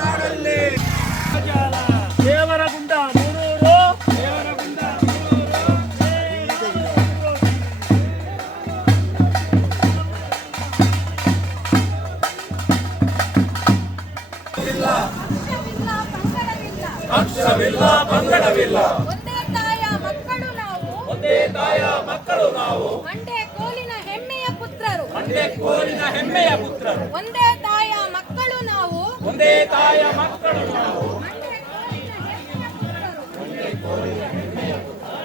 ನಾಡಲ್ಲಿ ದೇವರಗುಂದ ಮೂರೂರು ಪಕ್ಷವಿಲ್ಲ ಪಂಗಡವಿಲ್ಲ. ಒಂದೇ ತಾಯ ಮಕ್ಕಳು ನಾವು, ಒಂದೇ ತಾಯ ಮಕ್ಕಳು ನಾವು. ಮಂಡೆ ಕೋಲಿನ ಹೆಮ್ಮೆಯ ಪುತ್ರರು, ಮಂಡೆ ಕೋಲಿನ ಹೆಮ್ಮೆಯ ಪುತ್ರರು. ಒಂದೇ ತಾಯ ಮಕ್ಕಳು ನಾವು, ಒಂದೇ ತಾಯ ಮಕ್ಕಳು ನಾವು. ಮಂಡೆ ಕೋಲಿನ ಹೆಮ್ಮೆಯ ಪುತ್ರರು, ಮಂಡೆ ಕೋಲಿನ ಹೆಮ್ಮೆಯ ಪುತ್ರರು.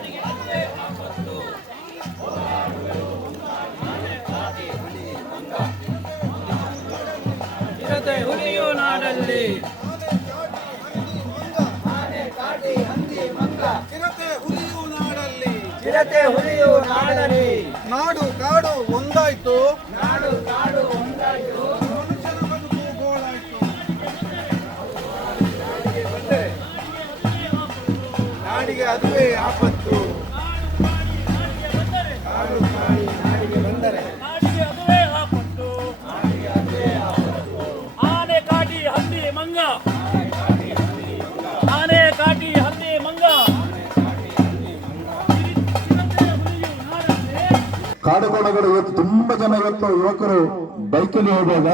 ಚಿರತೆ ಹುಲಿಯು ನಾಡಲ್ಲಿ ಚಿರತೆ ಹುಲಿಯು ನಾಡಲ್ಲಿ ನಾಡು ಕಾಡು ಒಂದಾಯ್ತು, ನಾಡು ಕಾಡು ಒಂದಾಯ್ತು, ಮನುಷ್ಯರ ಬದುಕು ಗೋಳಾಯ್ತು. ನಾಡಿಗೆ ಅದುವೇ ಆಪತ್ತು, ಕಾಡು ಕಾಡಿ ನಾಡಿಗೆ ಬಂದರೆ ನಾಡಿಗೆ ಅದುವೇ ಆಪತ್ತು. ಆನೆ ಕಾಟಿ ಹಂದಿ ಮಂಗ, ಆನೆ ಕಾಟಿ ಹಂದಿ ಮಂಗ. ಕಾಡುಕೋಣಗಳು ಇವತ್ತು ತುಂಬಾ ಜನ ಯುವಕರು ಬೈಕಲ್ಲಿ ಹೋಗುವಾಗ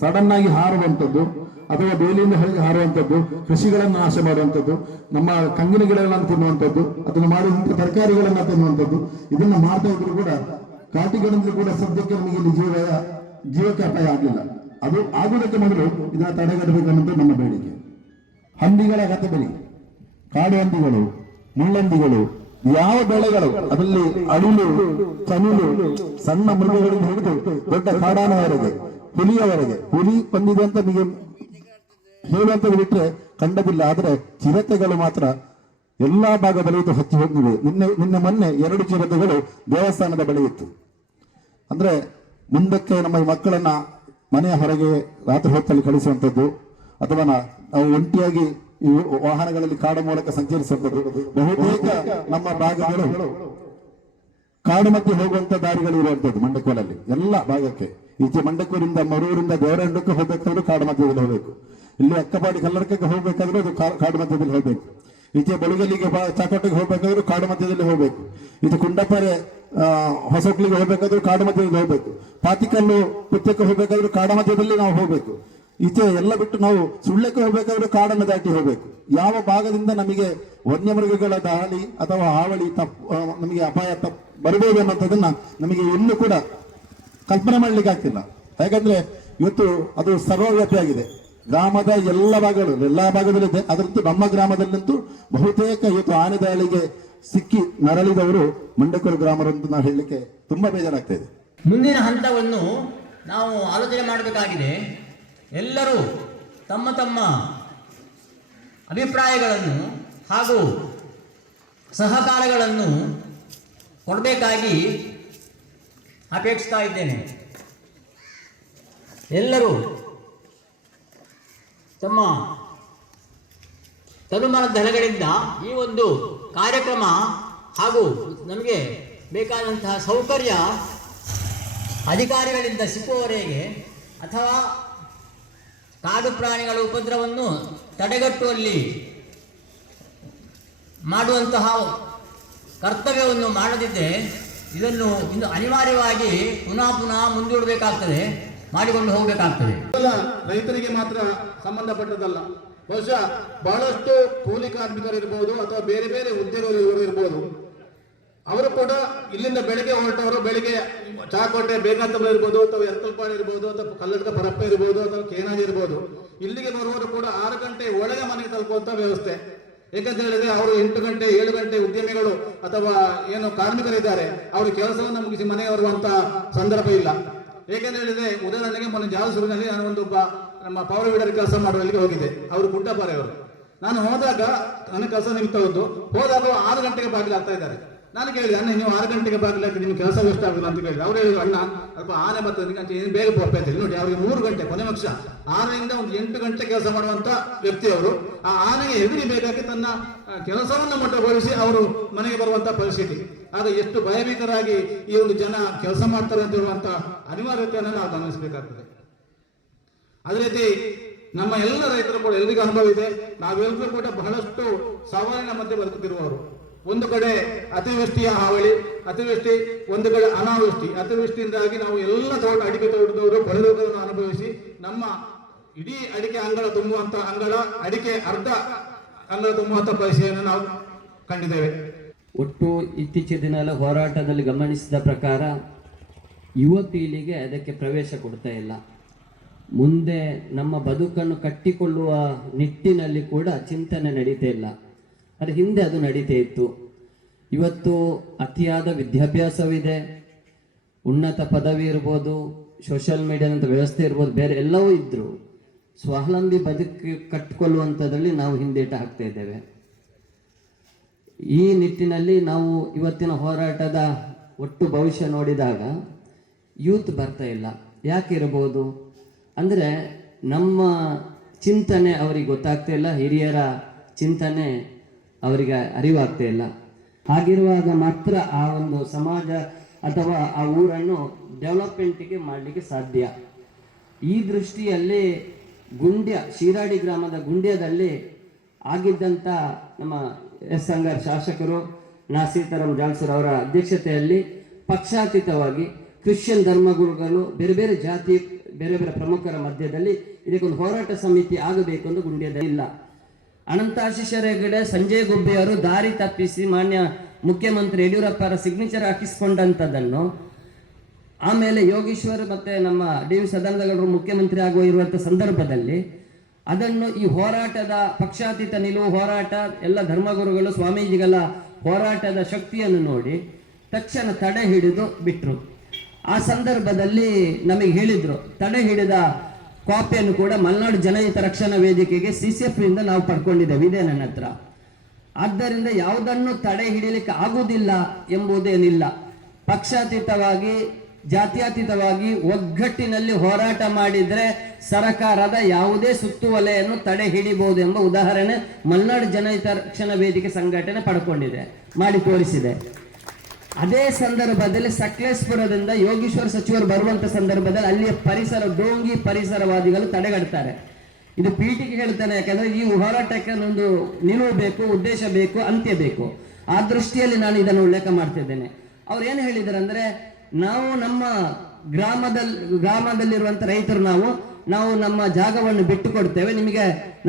ಸಡನ್ ಆಗಿ ಹಾರುವಂಥದ್ದು ಅಥವಾ ಬೇಲಿಯಿಂದ ಹೊರಗೆ ಹಾರುವಂಥದ್ದು, ಕೃಷಿಗಳನ್ನು ನಾಶ ಮಾಡುವಂಥದ್ದು, ನಮ್ಮ ಕಂಗಿನ ಗಿಡಗಳನ್ನು ತಿನ್ನುವಂಥದ್ದು, ಅದನ್ನು ಮಾಡಿದಂಥ ತರಕಾರಿಗಳನ್ನು ತಿನ್ನುವಂಥದ್ದು, ಇದನ್ನ ಮಾಡ್ತಾ ಇದ್ರು ಕೂಡ ಕಾಟಿಗಳಿಂದಲೂ ಕೂಡ ಸದ್ಯಕ್ಕೆ ನಮಗೆ ಇಲ್ಲಿ ಜೀವಕ್ಕೆ ಅಪಾಯ ಆಗಲಿಲ್ಲ. ಅದು ಆಗುವುದಕ್ಕೆ ಮೊದಲು ಇದನ್ನ ತಡೆಗಟ್ಟಬೇಕನ್ನೋದು ನಮ್ಮ ಬೇಡಿಕೆ. ಹಂದಿಗಳ ಗತಬಲಿ, ಕಾಡು ಹಂದಿಗಳು, ಮುಳ್ಳಂದಿಗಳು, ಯಾವ ಬೆಳೆಗಳು ಅದರಲ್ಲಿ ಅಳಿಲು, ಕನಿಲು, ಸಣ್ಣ ಮೃಗಗಳಿಂದ ಹಿಡಿದು ದೊಡ್ಡ ಕಾಡಾನವರೆಗೆ, ಹುಲಿಯವರೆಗೆ. ಹುಲಿ ಬಂದಿದೆ ಅಂತ ನಿಮಗೆ ಹೇಳುವಂಥದ್ದು ಬಿಟ್ಟರೆ ಕಂಡದಿಲ್ಲ. ಆದರೆ ಚಿರತೆಗಳು ಮಾತ್ರ ಎಲ್ಲಾ ಭಾಗದಲ್ಲಿ ಇದು ಹಚ್ಚಿ ಹೋಗಿವೆ. ನಿನ್ನೆ ಮೊನ್ನೆ 2 ಚಿರತೆಗಳು ದೇವಸ್ಥಾನದ ಬಳಿ ಇತ್ತು. ಅಂದ್ರೆ ಮುಂದಕ್ಕೆ ನಮ್ಮ ಮಕ್ಕಳನ್ನ ಮನೆಯ ಹೊರಗೆ ರಾತ್ರಿ ಹೊತ್ತಲ್ಲಿ ಕಳಿಸುವಂಥದ್ದು ಅಥವಾ ನಾವು ಒಂಟಿಯಾಗಿ ಈ ವಾಹನಗಳಲ್ಲಿ ಕಾಡು ಮೂಲಕ ಸಂಚರಿಸುವಂಥದ್ದು. ಬಹುತೇಕ ನಮ್ಮ ಭಾಗಗಳು ಕಾಡು ಮಧ್ಯೆ ಹೋಗುವಂತ ದಾರಿಗಳು ಇರುವಂತದ್ದು ಮಂಡಕೋಲಲ್ಲಿ ಎಲ್ಲ ಭಾಗಕ್ಕೆ. ಈಚೆ ಮಂಡಕೋರಿಂದ ಮರೂರಿಂದ ದೇವರಂಡಕ್ಕೆ ಹೋಗ್ಬೇಕಾದ್ರೂ ಕಾಡು ಮಧ್ಯದಲ್ಲಿ ಹೋಗಬೇಕು. ಇಲ್ಲಿ ಅಕ್ಕಪಾಡಿ ಕಲ್ಲಡಕ್ಕೆ ಹೋಗ್ಬೇಕಾದ್ರೂ ಅದು ಕಾಡು ಮಧ್ಯದಲ್ಲಿ ಹೋಗ್ಬೇಕು. ಈಚೆ ಬೆಳಗಲ್ಲಿಗೆ ಚಾಕೋಟಿಗೆ ಹೋಗ್ಬೇಕಾದ್ರೂ ಕಾಡು ಮಧ್ಯದಲ್ಲಿ ಹೋಗ್ಬೇಕು. ಇದು ಕುಂಡಪರೆ ಹೊಸಕ್ಲಿಗೆ ಹೋಗ್ಬೇಕಾದ್ರೂ ಕಾಡು ಮಧ್ಯದಲ್ಲಿ ಹೋಗ್ಬೇಕು. ಪಾತಿಕಲ್ಲು ಪುತ್ತಕ್ಕೆ ಹೋಗ್ಬೇಕಾದ್ರೂ ಕಾಡು ಮಧ್ಯದಲ್ಲಿ ನಾವು ಹೋಗ್ಬೇಕು. ಈಚೆ ಎಲ್ಲ ಬಿಟ್ಟು ನಾವು ಸುಳ್ಳೆಕ್ಕೆ ಹೋಗ್ಬೇಕಾದ್ರೂ ಕಾಡನ್ನು ದಾಟಿ ಹೋಗ್ಬೇಕು. ಯಾವ ಭಾಗದಿಂದ ನಮಗೆ ವನ್ಯಮೃಗಗಳ ದಾಳಿ ಅಥವಾ ಹಾವಳಿ ನಮಗೆ ಅಪಾಯ ಬರಬಹುದು ಅನ್ನೋಂಥದ್ದನ್ನ ನಮಗೆ ಇನ್ನೂ ಕೂಡ ಕಲ್ಪನೆ ಮಾಡ್ಲಿಕ್ಕೆ ಆಗ್ತಿಲ್ಲ. ಯಾಕಂದ್ರೆ ಇವತ್ತು ಅದು ಸರ್ವವ್ಯಾಪಿಯಾಗಿದೆ. ಗ್ರಾಮದ ಎಲ್ಲ ಭಾಗದಲ್ಲಿದೆ. ಅದರಂತೂ ನಮ್ಮ ಗ್ರಾಮದಲ್ಲಂತೂ ಬಹುತೇಕ ಇವತ್ತು ಆನೆ ದಾಳಿಗೆ ಸಿಕ್ಕಿ ನರಳಿದವರು ಮಂಡಕೂರು ಗ್ರಾಮರಂತೂ ನಾವು ಹೇಳಲಿಕ್ಕೆ ತುಂಬಾ ಬೇಜಾರಾಗ್ತಾ ಇದೆ. ಮುಂದಿನ ಹಂತವನ್ನು ನಾವು ಆಲೋಚನೆ ಮಾಡಬೇಕಾಗಿದೆ. ಎಲ್ಲರೂ ತಮ್ಮ ತಮ್ಮ ಅಭಿಪ್ರಾಯಗಳನ್ನು ಹಾಗೂ ಸಹಕಾರಗಳನ್ನು ಕೊಡಬೇಕಾಗಿ ಅಪೇಕ್ಷಿಸ್ತಾ ಇದ್ದೇನೆ. ಎಲ್ಲರೂ ತಮ್ಮ ತನುಮನದ ಧನಗಳಿಂದ ಈ ಒಂದು ಕಾರ್ಯಕ್ರಮ ಹಾಗೂ ನಮಗೆ ಬೇಕಾದಂತಹ ಸೌಕರ್ಯ ಅಧಿಕಾರಿಗಳಿಂದ ಸಿಕ್ಕುವವರೆಗೆ ಅಥವಾ ಕಾಡು ಪ್ರಾಣಿಗಳ ಉಪದ್ರವವನ್ನು ತಡೆಗಟ್ಟುವಲ್ಲಿ ಮಾಡುವಂತಹ ಕರ್ತವ್ಯವನ್ನು ಮಾಡದಿದ್ದರೆ ಇದನ್ನು ಇನ್ನು ಅನಿವಾರ್ಯವಾಗಿ ಪುನಃ ಮುಂದೂಡಬೇಕಾಗ್ತದೆ, ಮಾಡಿಕೊಂಡು ಹೋಗಬೇಕಾಗ್ತದೆ. ರೈತರಿಗೆ ಮಾತ್ರ ಸಂಬಂಧಪಟ್ಟದಲ್ಲ. ಬಹುಶಃ ಬಹಳಷ್ಟು ಕೂಲಿ ಕಾರ್ಮಿಕರು ಇರ್ಬೋದು ಅಥವಾ ಬೇರೆ ಬೇರೆ ಉದ್ಯೋಗಗಳು ಇರ್ಬೋದು. ಅವರು ಕೂಡ ಇಲ್ಲಿಂದ ಬೆಳಿಗ್ಗೆ ಹೊರಟವರು ಬೆಳಿಗ್ಗೆ ಚಾಕೋಟೆ ಬೇಗಂತಬಲ ಇರ್ಬೋದು ಅಥವಾ ಎತ್ತಲ್ಪಾಡಿ ಇರ್ಬೋದು ಅಥವಾ ಕಲ್ಲಡ್ಕ ಪರಪ್ಪ ಇರ್ಬೋದು ಅಥವಾ ಕೇನಾಜಿ ಇರ್ಬೋದು. ಇಲ್ಲಿಗೆ ಬರುವವರು ಕೂಡ 6 ಗಂಟೆ ಒಳಗೆ ಮನೆಗೆ ತಲುಪುವಂತ ವ್ಯವಸ್ಥೆ. ಏಕಂತ ಹೇಳಿದ್ರೆ ಅವರು 8 ಗಂಟೆ 7 ಗಂಟೆ ಉದ್ಯಮಿಗಳು ಅಥವಾ ಏನು ಕಾರ್ಮಿಕರಿದ್ದಾರೆ ಅವರು ಕೆಲಸವನ್ನು ಮುಗಿಸಿ ಮನೆಗೆ ಬರುವಂತ ಸಂದರ್ಭ ಇಲ್ಲ. ಏಕೆಂತ ಹೇಳಿದ್ರೆ ಉದಾಹರಣೆಗೆ ಮೊನ್ನೆ ಜಾಲಸೂರಿನಲ್ಲಿ ನಾನು ನಮ್ಮ ಪವರ್ ವೀಡರ್ ಕೆಲಸ ಮಾಡುವಲ್ಲಿಗೆ ಹೋಗಿದ್ದೆ. ಅವರು ಗುಡ್ಡಪಾರೆಯವರು. ನಾನು ಹೋದಾಗ ನನ್ನ ಕೆಲಸ ನಿಮಿತ್ತ ಹೋದಾಗ 6 ಗಂಟೆಗೆ ಬಾಗಿಲು ಆಗ್ತಾ ಇದ್ದಾರೆ. ನಾನು ಕೇಳಿದೆ, ಅಣ್ಣ ನೀವು 6 ಗಂಟೆಗೆ ಬಾಗಿಲಾಕಿ ನಿಮ್ಗೆ ಕೆಲಸ ವೇಸ್ಟ್ ಆಗುದಿಲ್ಲ ಅಂತ ಕೇಳಿದೆ. ಅವ್ರು ಹೇಳಿದ್ರು, ಅಣ್ಣ ಸ್ವಲ್ಪ ಆನೆ ಬರ್ತದೆ ಏನು ಬೇಗ ಪೊಪ್ಪೆ ಅಂತ ಹೇಳಿ. ನೋಡಿ, ಅವ್ರಿಗೆ 3 ಗಂಟೆ ಕೊನೆ ಪಕ್ಷ 6ರಿಂದ ಒಂದು 8 ಗಂಟೆ ಕೆಲಸ ಮಾಡುವಂತ ವ್ಯಕ್ತಿಯವರು ಆ ಆನೆಗೆ ಹೆದರಿ ಬೇಕಾಗಿ ತನ್ನ ಕೆಲಸವನ್ನು ಮೊಟಕುಗೊಳಿಸಿ ಅವರು ಮನೆಗೆ ಬರುವಂತ ಪರಿಸ್ಥಿತಿ. ಆಗ ಎಷ್ಟು ಭಯಭೀತರಾಗಿ ಈ ಒಂದು ಜನ ಕೆಲಸ ಮಾಡ್ತಾರೆ ಅಂತ ಹೇಳುವಂತ ಅನಿವಾರ್ಯತೆಯನ್ನು ನಾವು ಗಮನಿಸಬೇಕಾಗ್ತದೆ. ಅದೇ ರೀತಿ ನಮ್ಮ ಎಲ್ಲ ರೈತರು ಕೂಡ ಎಲ್ರಿಗೂ ಅನುಭವ ಇದೆ. ನಾವೆಲ್ಲರೂ ಕೂಡ ಬಹಳಷ್ಟು ಸವಾಲಿನ ಮಧ್ಯೆ ಬದುಕುತ್ತಿರುವವರು. ಒಂದು ಕಡೆ ಅತಿವೃಷ್ಟಿಯ ಹಾವಳಿ, ಅತಿವೃಷ್ಟಿ, ಒಂದು ಕಡೆ ಅನಾವೃಷ್ಟಿ. ಅತಿವೃಷ್ಟಿಯಿಂದಾಗಿ ನಾವು ಎಲ್ಲ ಅಡಿಕೆ ತೋಟದವರು ಬರರೋಗವನ್ನು ಅನುಭವಿಸಿ ನಮ್ಮ ಇಡೀ ಅಡಿಕೆ ಅಂಗಳ ತುಂಬುವಂತ ಅಡಿಕೆ ಅರ್ಧ ಅಂಗಳ ತುಂಬುವಂತ ಪರಿಸ್ಥಿತಿಯನ್ನು ನಾವು ಕಂಡಿದ್ದೇವೆ. ಒಟ್ಟು ಇತ್ತೀಚಿನ ದಿನ ಹೋರಾಟದಲ್ಲಿ ಗಮನಿಸಿದ ಪ್ರಕಾರ ಯುವ ಪೀಳಿಗೆ ಅದಕ್ಕೆ ಪ್ರವೇಶ ಕೊಡ್ತಾ ಇಲ್ಲ. ಮುಂದೆ ನಮ್ಮ ಬದುಕನ್ನು ಕಟ್ಟಿಕೊಳ್ಳುವ ನಿಟ್ಟಿನಲ್ಲಿ ಕೂಡ ಚಿಂತನೆ ನಡೀತಾ ಇಲ್ಲ. ಅದರ ಹಿಂದೆ ಅದು ನಡೀತಾ ಇತ್ತು. ಇವತ್ತು ಅತಿಯಾದ ವಿದ್ಯಾಭ್ಯಾಸವಿದೆ, ಉನ್ನತ ಪದವಿ ಇರ್ಬೋದು, ಸೋಷಿಯಲ್ ಮೀಡಿಯಾದಂಥ ವ್ಯವಸ್ಥೆ ಇರ್ಬೋದು, ಬೇರೆ ಎಲ್ಲವೂ ಇದ್ದರು. ಸ್ವಾವಲಂಬಿ ಬದುಕು ಕಟ್ಟಿಕೊಳ್ಳುವಂಥದ್ರಲ್ಲಿ ನಾವು ಹಿಂದೇಟ ಹಾಕ್ತಾ ಇದ್ದೇವೆ. ಈ ನಿಟ್ಟಿನಲ್ಲಿ ನಾವು ಇವತ್ತಿನ ಹೋರಾಟದ ಒಟ್ಟು ಭವಿಷ್ಯ ನೋಡಿದಾಗ ಯೂತ್ ಬರ್ತಾ ಇಲ್ಲ. ಯಾಕೆ ಇರಬಹುದು ಅಂದರೆ ನಮ್ಮ ಚಿಂತನೆ ಅವರಿಗೆ ಗೊತ್ತಾಗ್ತಾ ಇಲ್ಲ, ಹಿರಿಯರ ಚಿಂತನೆ ಅವರಿಗೆ ಅರಿವಾಗ್ತಾ ಇಲ್ಲ. ಹಾಗಿರುವಾಗ ಮಾತ್ರ ಆ ಒಂದು ಸಮಾಜ ಅಥವಾ ಆ ಊರನ್ನು ಡೆವಲಪ್ಮೆಂಟಿಗೆ ಮಾಡಲಿಕ್ಕೆ ಸಾಧ್ಯ. ಈ ದೃಷ್ಟಿಯಲ್ಲಿ ಶಿರಾಡಿ ಗ್ರಾಮದ ಗುಂಡ್ಯದಲ್ಲಿ ಆಗಿದ್ದಂಥ ನಮ್ಮ ಎಸ್ ಸಂಗಾರ್ ಶಾಸಕರು ಸೀತಾರಾಮ್ ಜಾಲ್ಸೂರ್ ಅವರ ಅಧ್ಯಕ್ಷತೆಯಲ್ಲಿ ಪಕ್ಷಾತೀತವಾಗಿ ಕ್ರಿಶ್ಚಿಯನ್ ಧರ್ಮಗುರುಗಳು, ಬೇರೆ ಬೇರೆ ಜಾತಿ, ಬೇರೆ ಬೇರೆ ಪ್ರಮುಖರ ಮಧ್ಯದಲ್ಲಿ ಇದಕ್ಕೊಂದು ಹೋರಾಟ ಸಮಿತಿ ಆಗಬೇಕು ಎಂದು ಗುಂಡ್ಯದಲ್ಲಿ ಇಲ್ಲ. ಅನಂತಾಶಿಷರ ಹೆಗಡೆ, ಸಂಜಯ್ ಗುಬ್ಬೆಯವರು ದಾರಿ ತಪ್ಪಿಸಿ ಮಾನ್ಯ ಮುಖ್ಯಮಂತ್ರಿ ಯಡಿಯೂರಪ್ಪರ ಸಿಗ್ನೇಚರ್ ಹಾಕಿಸ್ಕೊಂಡಂಥದ್ದನ್ನು ಆಮೇಲೆ ಯೋಗೀಶ್ವರ್ ಮತ್ತು ನಮ್ಮ ಡಿ ವಿ ಸದಾನಂದಗೌಡರು ಮುಖ್ಯಮಂತ್ರಿ ಆಗುವ ಇರುವಂಥ ಸಂದರ್ಭದಲ್ಲಿ ಅದನ್ನು ಈ ಹೋರಾಟದ ಪಕ್ಷಾತೀತ ನಿಲುವು ಹೋರಾಟ, ಎಲ್ಲ ಧರ್ಮಗುರುಗಳು ಸ್ವಾಮೀಜಿಗಳ ಹೋರಾಟದ ಶಕ್ತಿಯನ್ನು ನೋಡಿ ತಕ್ಷಣ ತಡೆ ಹಿಡಿದು ಬಿಟ್ಟರು. ಆ ಸಂದರ್ಭದಲ್ಲಿ ನಮಗೆ ಹೇಳಿದರು, ತಡೆ ಹಿಡಿದ ಕಾಪಿಯನ್ನು ಕೂಡ ಮಲೆನಾಡು ಜನಹಿತ ರಕ್ಷಣಾ ವೇದಿಕೆಗೆ CCF ಇಂದ ನಾವು ಪಡ್ಕೊಂಡಿದ್ದೇವೆ, ಇದೆ ನನ್ನ ಹತ್ರ. ಆದ್ದರಿಂದ ಯಾವುದನ್ನು ತಡೆ ಹಿಡಿಯಲಿಕ್ಕೆ ಆಗುವುದಿಲ್ಲ ಎಂಬುದೇನಿಲ್ಲ. ಪಕ್ಷಾತೀತವಾಗಿ, ಜಾತ್ಯತೀತವಾಗಿ ಒಗ್ಗಟ್ಟಿನಲ್ಲಿ ಹೋರಾಟ ಮಾಡಿದರೆ ಸರಕಾರದ ಯಾವುದೇ ಸುತ್ತುವಲೆಯನ್ನು ತಡೆ ಹಿಡಿಬಹುದು ಎಂಬ ಉದಾಹರಣೆ ಮಲೆನಾಡು ಜನಹಿತ ರಕ್ಷಣಾ ವೇದಿಕೆ ಸಂಘಟನೆ ಪಡ್ಕೊಂಡಿದೆ, ಮಾಡಿ ತೋರಿಸಿದೆ. ಅದೇ ಸಂದರ್ಭದಲ್ಲಿ ಸಕಲೇಶ್ಪುರದಿಂದ ಯೋಗೀಶ್ವರ ಸಚಿವರು ಬರುವಂತ ಸಂದರ್ಭದಲ್ಲಿ ಅಲ್ಲಿಯ ಡೋಂಗಿ ಪರಿಸರವಾದಿಗಳು ತಡೆಗಟ್ತಾರೆ. ಇದು ಪೀಠಿಗೆ ಹೇಳ್ತಾನೆ, ಯಾಕಂದ್ರೆ ಈ ಹೋರಾಟಕ್ಕೆ ಒಂದು ನಿಲುವು ಬೇಕು, ಉದ್ದೇಶ ಬೇಕು, ಅಂತ್ಯ ಬೇಕು. ಆ ದೃಷ್ಟಿಯಲ್ಲಿ ನಾನು ಇದನ್ನು ಉಲ್ಲೇಖ ಮಾಡ್ತಿದ್ದೇನೆ. ಅವ್ರು ಏನು ಹೇಳಿದ್ದಾರೆ ಅಂದ್ರೆ, ನಾವು ನಮ್ಮ ಗ್ರಾಮದಲ್ಲಿರುವಂತ ರೈತರು ನಾವು ನಮ್ಮ ಜಾಗವನ್ನು ಬಿಟ್ಟು ಕೊಡ್ತೇವೆ,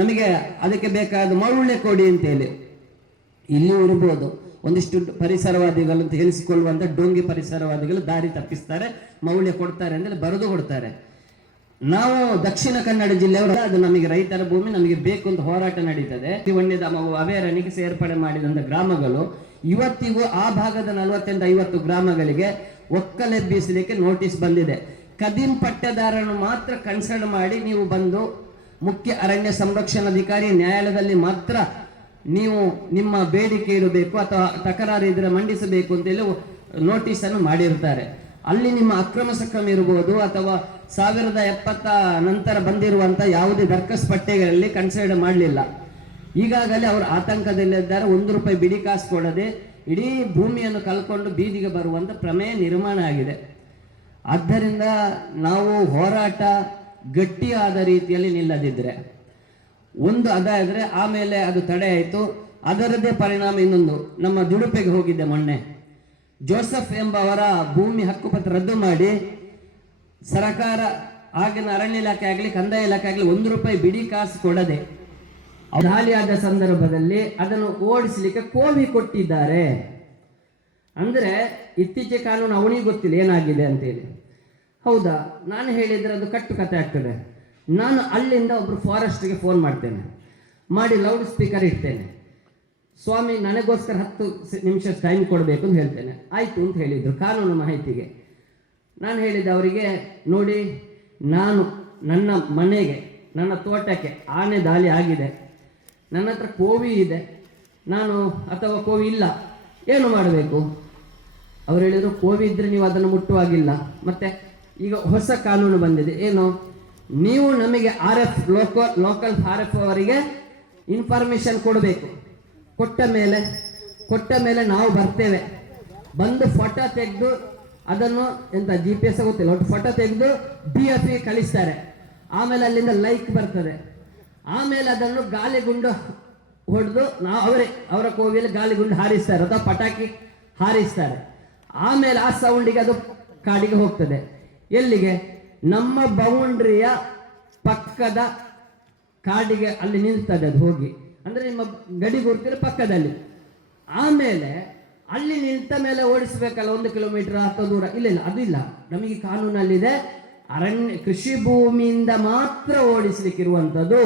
ನಮಗೆ ಅದಕ್ಕೆ ಬೇಕಾದ ಮೌಲ್ಯ ಕೊಡಿ ಅಂತ ಹೇಳಿ. ಇಲ್ಲಿ ಇರ್ಬೋದು ಒಂದಿಷ್ಟು ಪರಿಸರವಾದಿಗಳು ಅಂತ ಹೇಳಿಸಿಕೊಳ್ಳುವಂತ ಡೋಂಗಿ ಪರಿಸರವಾದಿಗಳು ದಾರಿ ತಪ್ಪಿಸ್ತಾರೆ, ಮೌಲ್ಯ ಕೊಡ್ತಾರೆ ಅಂದ್ರೆ ಬರೆದು ಕೊಡ್ತಾರೆ. ನಾವು ದಕ್ಷಿಣ ಕನ್ನಡ ಜಿಲ್ಲೆಯವರು, ಅದು ನಮಗೆ ರೈತರ ಭೂಮಿ ನಮಗೆ ಬೇಕು ಅಂತ ಹೋರಾಟ ನಡೀತದೆ. ವನ್ಯಧಾಮ ಅಭಯಾರಣ್ಯಕ್ಕೆ ಸೇರ್ಪಡೆ ಮಾಡಿದಂತ ಗ್ರಾಮಗಳು ಇವತ್ತಿಗೂ ಆ ಭಾಗದ 40-50 ಗ್ರಾಮಗಳಿಗೆ ಒಕ್ಕಲೆಬ್ಬಿಸಲಿಕ್ಕೆ ನೋಟಿಸ್ ಬಂದಿದೆ. ಕದೀಂ ಪಟ್ಟದಾರನ್ನು ಮಾತ್ರ ಕನ್ಸರ್ನ್ ಮಾಡಿ ನೀವು ಬಂದು ಮುಖ್ಯ ಅರಣ್ಯ ಸಂರಕ್ಷಣಾಧಿಕಾರಿ ನ್ಯಾಯಾಲಯದಲ್ಲಿ ಮಾತ್ರ ನೀವು ನಿಮ್ಮ ಬೇಡಿಕೆ ಇಡಬೇಕು ಅಥವಾ ತಕರಾರು ಇದ್ರೆ ಮಂಡಿಸಬೇಕು ಅಂತೇಳಿ ನೋಟಿಸ್ ಅನ್ನು ಮಾಡಿರ್ತಾರೆ. ಅಲ್ಲಿ ನಿಮ್ಮ ಅಕ್ರಮ ಸಕ್ರಮ ಇರಬಹುದು ಅಥವಾ 1070 ನಂತರ ಬಂದಿರುವಂತ ಯಾವುದೇ ದರ್ಕಸ್ ಪಟ್ಟೆಗಳಲ್ಲಿ ಕನ್ಸಿಡರ್ ಮಾಡಲಿಲ್ಲ. ಈಗಾಗಲೇ ಅವರು ಆತಂಕದಲ್ಲಿದ್ದಾರೆ. ₹1 ಬಿಡಿ ಕಾಸು ಕೊಡದೆ ಇಡೀ ಭೂಮಿಯನ್ನು ಕಳ್ಕೊಂಡು ಬೀದಿಗೆ ಬರುವಂತ ಪ್ರಮೇಯ ನಿರ್ಮಾಣ ಆಗಿದೆ. ಆದ್ದರಿಂದ ನಾವು ಹೋರಾಟ ಗಟ್ಟಿಯಾದ ರೀತಿಯಲ್ಲಿ ನಿಲ್ಲದಿದ್ರೆ ಒಂದು ಅದಾದ್ರೆ ಆಮೇಲೆ ಅದು ತಡೆ ಆಯಿತು. ಅದರದ್ದೇ ಪರಿಣಾಮ ಇನ್ನೊಂದು, ನಮ್ಮ ದುಡುಪೆಗೆ ಹೋಗಿದ್ದೆ ಮೊನ್ನೆ. ಜೋಸೆಫ್ ಎಂಬವರ ಭೂಮಿ ಹಕ್ಕುಪತ್ರ ರದ್ದು ಮಾಡಿ ಸರ್ಕಾರ, ಆಗಿನ ಅರಣ್ಯ ಇಲಾಖೆ ಆಗಲಿ ಕಂದಾಯ ಇಲಾಖೆ ಆಗಲಿ ₹1 ಬಿಡಿ ಕಾಸು ಕೊಡದೆ ದಾಳಿಯಾದ ಸಂದರ್ಭದಲ್ಲಿ ಅದನ್ನು ಓಡಿಸಲಿಕ್ಕೆ ಕೋವಿ ಕೊಟ್ಟಿದ್ದಾರೆ. ಅಂದ್ರೆ ಇತ್ತೀಚೆಗೆ ಕಾನೂನು ಅವನಿಗೆ ಗೊತ್ತಿಲ್ಲ ಏನಾಗಿದೆ ಅಂತೇಳಿ. ಹೌದಾ, ನಾನು ಹೇಳಿದ್ರೆ ಅದು ಕಟ್ಟು ಕತೆ ಆಗ್ತದೆ. ನಾನು ಅಲ್ಲಿಂದ ಒಬ್ರು ಫಾರೆಸ್ಟ್ಗೆ ಫೋನ್ ಮಾಡ್ತೇನೆ, ಮಾಡಿ ಲೌಡ್ ಸ್ಪೀಕರ್ ಇಡ್ತೇನೆ. ಸ್ವಾಮಿ ನನಗೋಸ್ಕರ 10 ನಿಮಿಷ ಟೈಮ್ ಕೊಡಬೇಕು ಅಂತ ಹೇಳ್ತೇನೆ. ಆಯಿತು ಅಂತ ಹೇಳಿದರು ಕಾನೂನು ಮಾಹಿತಿಗೆ. ನಾನು ಹೇಳಿದ್ದೆ ಅವರಿಗೆ, ನೋಡಿ ನಾನು ನನ್ನ ಮನೆಗೆ, ನನ್ನ ತೋಟಕ್ಕೆ ಆನೆ ದಾಳಿ ಆಗಿದೆ, ನನ್ನ ಹತ್ರ ಕೋವಿ ಇದೆ, ಅಥವಾ ಕೋವಿ ಇಲ್ಲ, ಏನು ಮಾಡಬೇಕು? ಅವ್ರು ಹೇಳಿದರು, ಕೋವಿ ಇದ್ರೆ ನೀವು ಅದನ್ನು ಮುಟ್ಟುವಾಗಿಲ್ಲ. ಮತ್ತೆ ಈಗ ಹೊಸ ಕಾನೂನು ಬಂದಿದೆ, ಏನು, ನೀವು ನಮಗೆ ಲೋಕಲ್ RF ಅವರಿಗೆ ಇನ್ಫಾರ್ಮೇಶನ್ ಕೊಡಬೇಕು. ಕೊಟ್ಟ ಮೇಲೆ ನಾವು ಬರ್ತೇವೆ, ಬಂದು ಫೋಟೋ ತೆಗೆದು ಅದನ್ನು ಎಂತ GPS ಗೊತ್ತಿಲ್ಲ, ಒಟ್ಟು ಫೋಟೋ ತೆಗೆದು DF ಗೆ ಕಳಿಸ್ತಾರೆ. ಆಮೇಲೆ ಅಲ್ಲಿಂದ ಲೈಕ್ ಬರ್ತದೆ, ಆಮೇಲೆ ಅದನ್ನು ಗಾಳಿಗುಂಡು ಹೊಡೆದು ಅವರ ಕೋವಿಯಲ್ಲಿ ಗಾಳಿಗುಂಡು ಹಾರಿಸ್ತಾರೆ ಅಥವಾ ಪಟಾಕಿ ಹಾರಿಸ್ತಾರೆ. ಆಮೇಲೆ ಆ ಸೌಂಡಿಗೆ ಅದು ಕಾಡಿಗೆ ಹೋಗ್ತದೆ. ಎಲ್ಲಿಗೆ? ನಮ್ಮ ಬೌಂಡ್ರಿಯ ಪಕ್ಕದ ಕಾಡಿಗೆ ಅಲ್ಲಿ ನಿಲ್ತದೆ ಅದು ಹೋಗಿ, ಅಂದ್ರೆ ನಿಮ್ಮ ಗಡಿ ಗುರುತಿನ ಪಕ್ಕದಲ್ಲಿ. ಆಮೇಲೆ ಅಲ್ಲಿ ನಿಂತ ಮೇಲೆ ಓಡಿಸ್ಬೇಕಲ್ಲ, 1 ಕಿಲೋಮೀಟರ್ ಅಥವಾ ದೂರ. ಇಲ್ಲ, ಅದು ಇಲ್ಲ, ನಮಗೆ ಕಾನೂನಲ್ಲಿದೆ ಅರಣ್ಯ ಕೃಷಿ ಭೂಮಿಯಿಂದ ಮಾತ್ರ ಓಡಿಸ್ಲಿಕ್ಕಿರುವಂಥದ್ದು.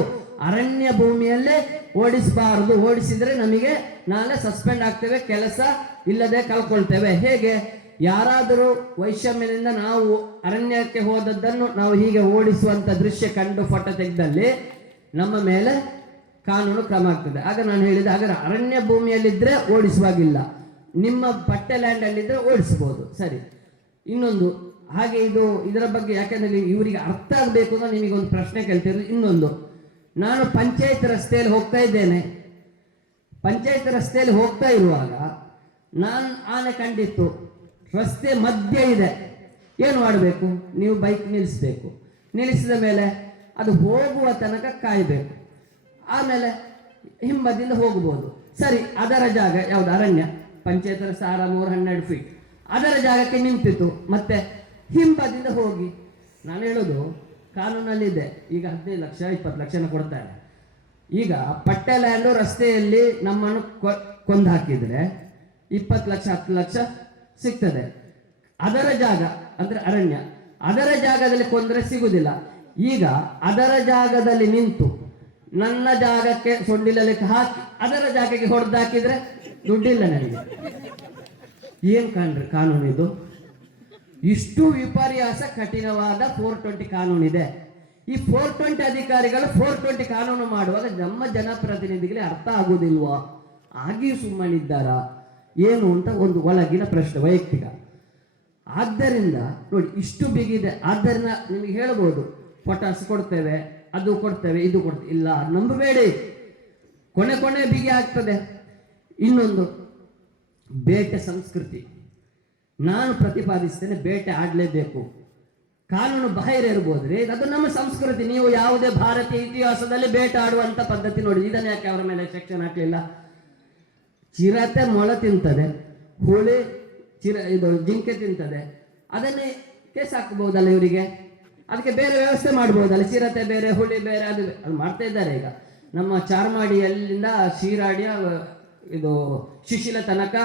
ಅರಣ್ಯ ಭೂಮಿಯಲ್ಲೇ ಓಡಿಸಬಾರದು. ಓಡಿಸಿದ್ರೆ ನಮಗೆ ನಾಳೆ ಸಸ್ಪೆಂಡ್ ಆಗ್ತೇವೆ, ಕೆಲಸ ಇಲ್ಲದೆ ಕಳ್ಕೊಳ್ತೇವೆ. ಹೇಗೆ? ಯಾರಾದರೂ ವೈಷಮ್ಯದಿಂದ ನಾವು ಅರಣ್ಯಕ್ಕೆ ಹೋದದ್ದನ್ನು ನಾವು ಹೀಗೆ ಓಡಿಸುವಂತ ದೃಶ್ಯ ಕಂಡು ಫೋಟೋ ತೆಗೆದಲ್ಲಿ ನಮ್ಮ ಮೇಲೆ ಕಾನೂನು ಕ್ರಮ ಆಗ್ತದೆ. ಆಗ ನಾನು ಹೇಳಿದೆ, ಹಾಗಾದ್ರೆ ಅರಣ್ಯ ಭೂಮಿಯಲ್ಲಿದ್ದರೆ ಓಡಿಸುವಾಗಿಲ್ಲ, ನಿಮ್ಮ ಪಟ್ಟೆ ಲ್ಯಾಂಡ್ ಅಲ್ಲಿದ್ದರೆ ಓಡಿಸ್ಬೋದು. ಸರಿ. ಇನ್ನೊಂದು ಹಾಗೆ ಇದರ ಬಗ್ಗೆ ಯಾಕೆಂದ್ರೆ ಇವರಿಗೆ ಅರ್ಥ ಆಗಬೇಕು ಅಂತ ನಿಮಗೊಂದು ಪ್ರಶ್ನೆ ಕೇಳ್ತಿರೋದು. ಇನ್ನೊಂದು, ನಾನು ಪಂಚಾಯತ್ ರಸ್ತೆಯಲ್ಲಿ ಹೋಗ್ತಾ ಇದ್ದೇನೆ. ಪಂಚಾಯತ್ ರಸ್ತೆಯಲ್ಲಿ ಹೋಗ್ತಾ ಇರುವಾಗ ನಾನು ಆನೆ ಕಂಡಿತ್ತು, ರಸ್ತೆ ಮಧ್ಯ ಇದೆ. ಏನು ಮಾಡಬೇಕು? ನೀವು ಬೈಕ್ ನಿಲ್ಲಿಸಬೇಕು. ನಿಲ್ಲಿಸಿದ ಮೇಲೆ ಅದು ಹೋಗುವ ತನಕ ಕಾಯಬೇಕು. ಆಮೇಲೆ ಹಿಂಬದಿಯಿಂದ ಹೋಗ್ಬೋದು. ಸರಿ, ಅದರ ಜಾಗ ಯಾವುದು? ಅರಣ್ಯ. ಪಂಚಾಯತ್ ರಸ್ತೆ 312 ಫೀಟ್ ಅದರ ಜಾಗಕ್ಕೆ ನಿಂತಿತ್ತು. ಮತ್ತೆ ಹಿಂಬದಿಯಿಂದ ಹೋಗಿ. ನಾನು ಹೇಳೋದು, ಕಾನೂನಲ್ಲಿದೆ. ಈಗ 15 ಲಕ್ಷ 20 ಲಕ್ಷನ ಕೊಡ್ತಾರೆ. ಈಗ ಪಟ್ಟೆ ಲ್ಯಾಂಡು ರಸ್ತೆಯಲ್ಲಿ ನಮ್ಮನ್ನು ಕೊಂದು ಹಾಕಿದ್ರೆ 20 ಲಕ್ಷ 10 ಲಕ್ಷ ಸಿಗ್ತದೆ. ಅದರ ಜಾಗ ಅಂದ್ರೆ ಅರಣ್ಯ, ಅದರ ಜಾಗದಲ್ಲಿ ಕೊಂದ್ರೆ ಸಿಗುದಿಲ್ಲ. ಈಗ ಅದರ ಜಾಗದಲ್ಲಿ ನಿಂತು ನನ್ನ ಜಾಗಕ್ಕೆ ಸೊಂಡಿಲಲ್ಲಿ ಹಾಕಿ ಅದರ ಜಾಗಕ್ಕೆ ಹೊಡೆದಾಕಿದ್ರೆ ದುಡ್ಡಿಲ್ಲ ನನಗೆ. ಏನ್ ಕಾಣ್ರಿ ಕಾನೂನು ಇದು? ಇಷ್ಟು ವಿಪರ್ಯಾಸ ಕಠಿಣವಾದ 420 ಕಾನೂನಿದೆ. ಈ 420 ಅಧಿಕಾರಿಗಳು 420 ಕಾನೂನು ಮಾಡುವಾಗ ನಮ್ಮ ಜನಪ್ರತಿನಿಧಿಗಳಿಗೆ ಅರ್ಥ ಆಗುವುದಿಲ್ವಾ? ಆಗಿಯೂ ಸುಮ್ಮನಿದ್ದಾರ ಏನು ಅಂತ ಒಂದು ಒಳಗಿನ ಪ್ರಶ್ನೆ, ವೈಯಕ್ತಿಕ. ಆದ್ದರಿಂದ ನೋಡಿ, ಇಷ್ಟು ಬಿಗಿದೆ. ಆದ್ದರಿಂದ ನಿಮಗೆ ಹೇಳ್ಬೋದು, ಪೊಟಾಸ್ ಕೊಡ್ತೇವೆ, ಅದು ಕೊಡ್ತೇವೆ, ಇದು ಕೊಡ್ತೇವೆ. ಇಲ್ಲ, ನಂಬಬೇಡಿ, ಕೊನೆ ಬಿಗಿ ಆಗ್ತದೆ. ಇನ್ನೊಂದು, ಬೇಟೆ ಸಂಸ್ಕೃತಿ ನಾನು ಪ್ರತಿಪಾದಿಸ್ತೇನೆ. ಬೇಟೆ ಆಡಲೇಬೇಕು. ಕಾನೂನು ಬಾಹಿರ ಇರ್ಬೋದ್ರಿ, ಅದು ನಮ್ಮ ಸಂಸ್ಕೃತಿ. ನೀವು ಯಾವುದೇ ಭಾರತೀಯ ಇತಿಹಾಸದಲ್ಲಿ ಬೇಟೆ ಆಡುವಂತ ಪದ್ಧತಿ ನೋಡಿ. ಇದನ್ನ ಯಾಕೆ ಅವರ ಮೇಲೆ ಸೆಕ್ಷನ್ ಹಾಕಲಿಲ್ಲ? ಚಿರತೆ ಮೊಳ ತಿಂತದೆ, ಹುಳಿ ಜಿಂಕೆ ತಿಂತದೆ, ಅದನ್ನೇ ಕೇಸ್ ಹಾಕಬಹುದಲ್ಲ ಇವರಿಗೆ? ಅದಕ್ಕೆ ಬೇರೆ ವ್ಯವಸ್ಥೆ ಮಾಡ್ಬೋದಲ್ಲ? ಚಿರತೆ ಬೇರೆ, ಹುಳಿ ಬೇರೆ, ಅದು ಮಾಡ್ತಾ ಇದ್ದಾರೆ. ಈಗ ನಮ್ಮ ಚಾರ್ಮಾಡಿಯಲ್ಲಿಂದ ಶಿರಾಡಿಯ ಶಿಶಿಲ ತನಕ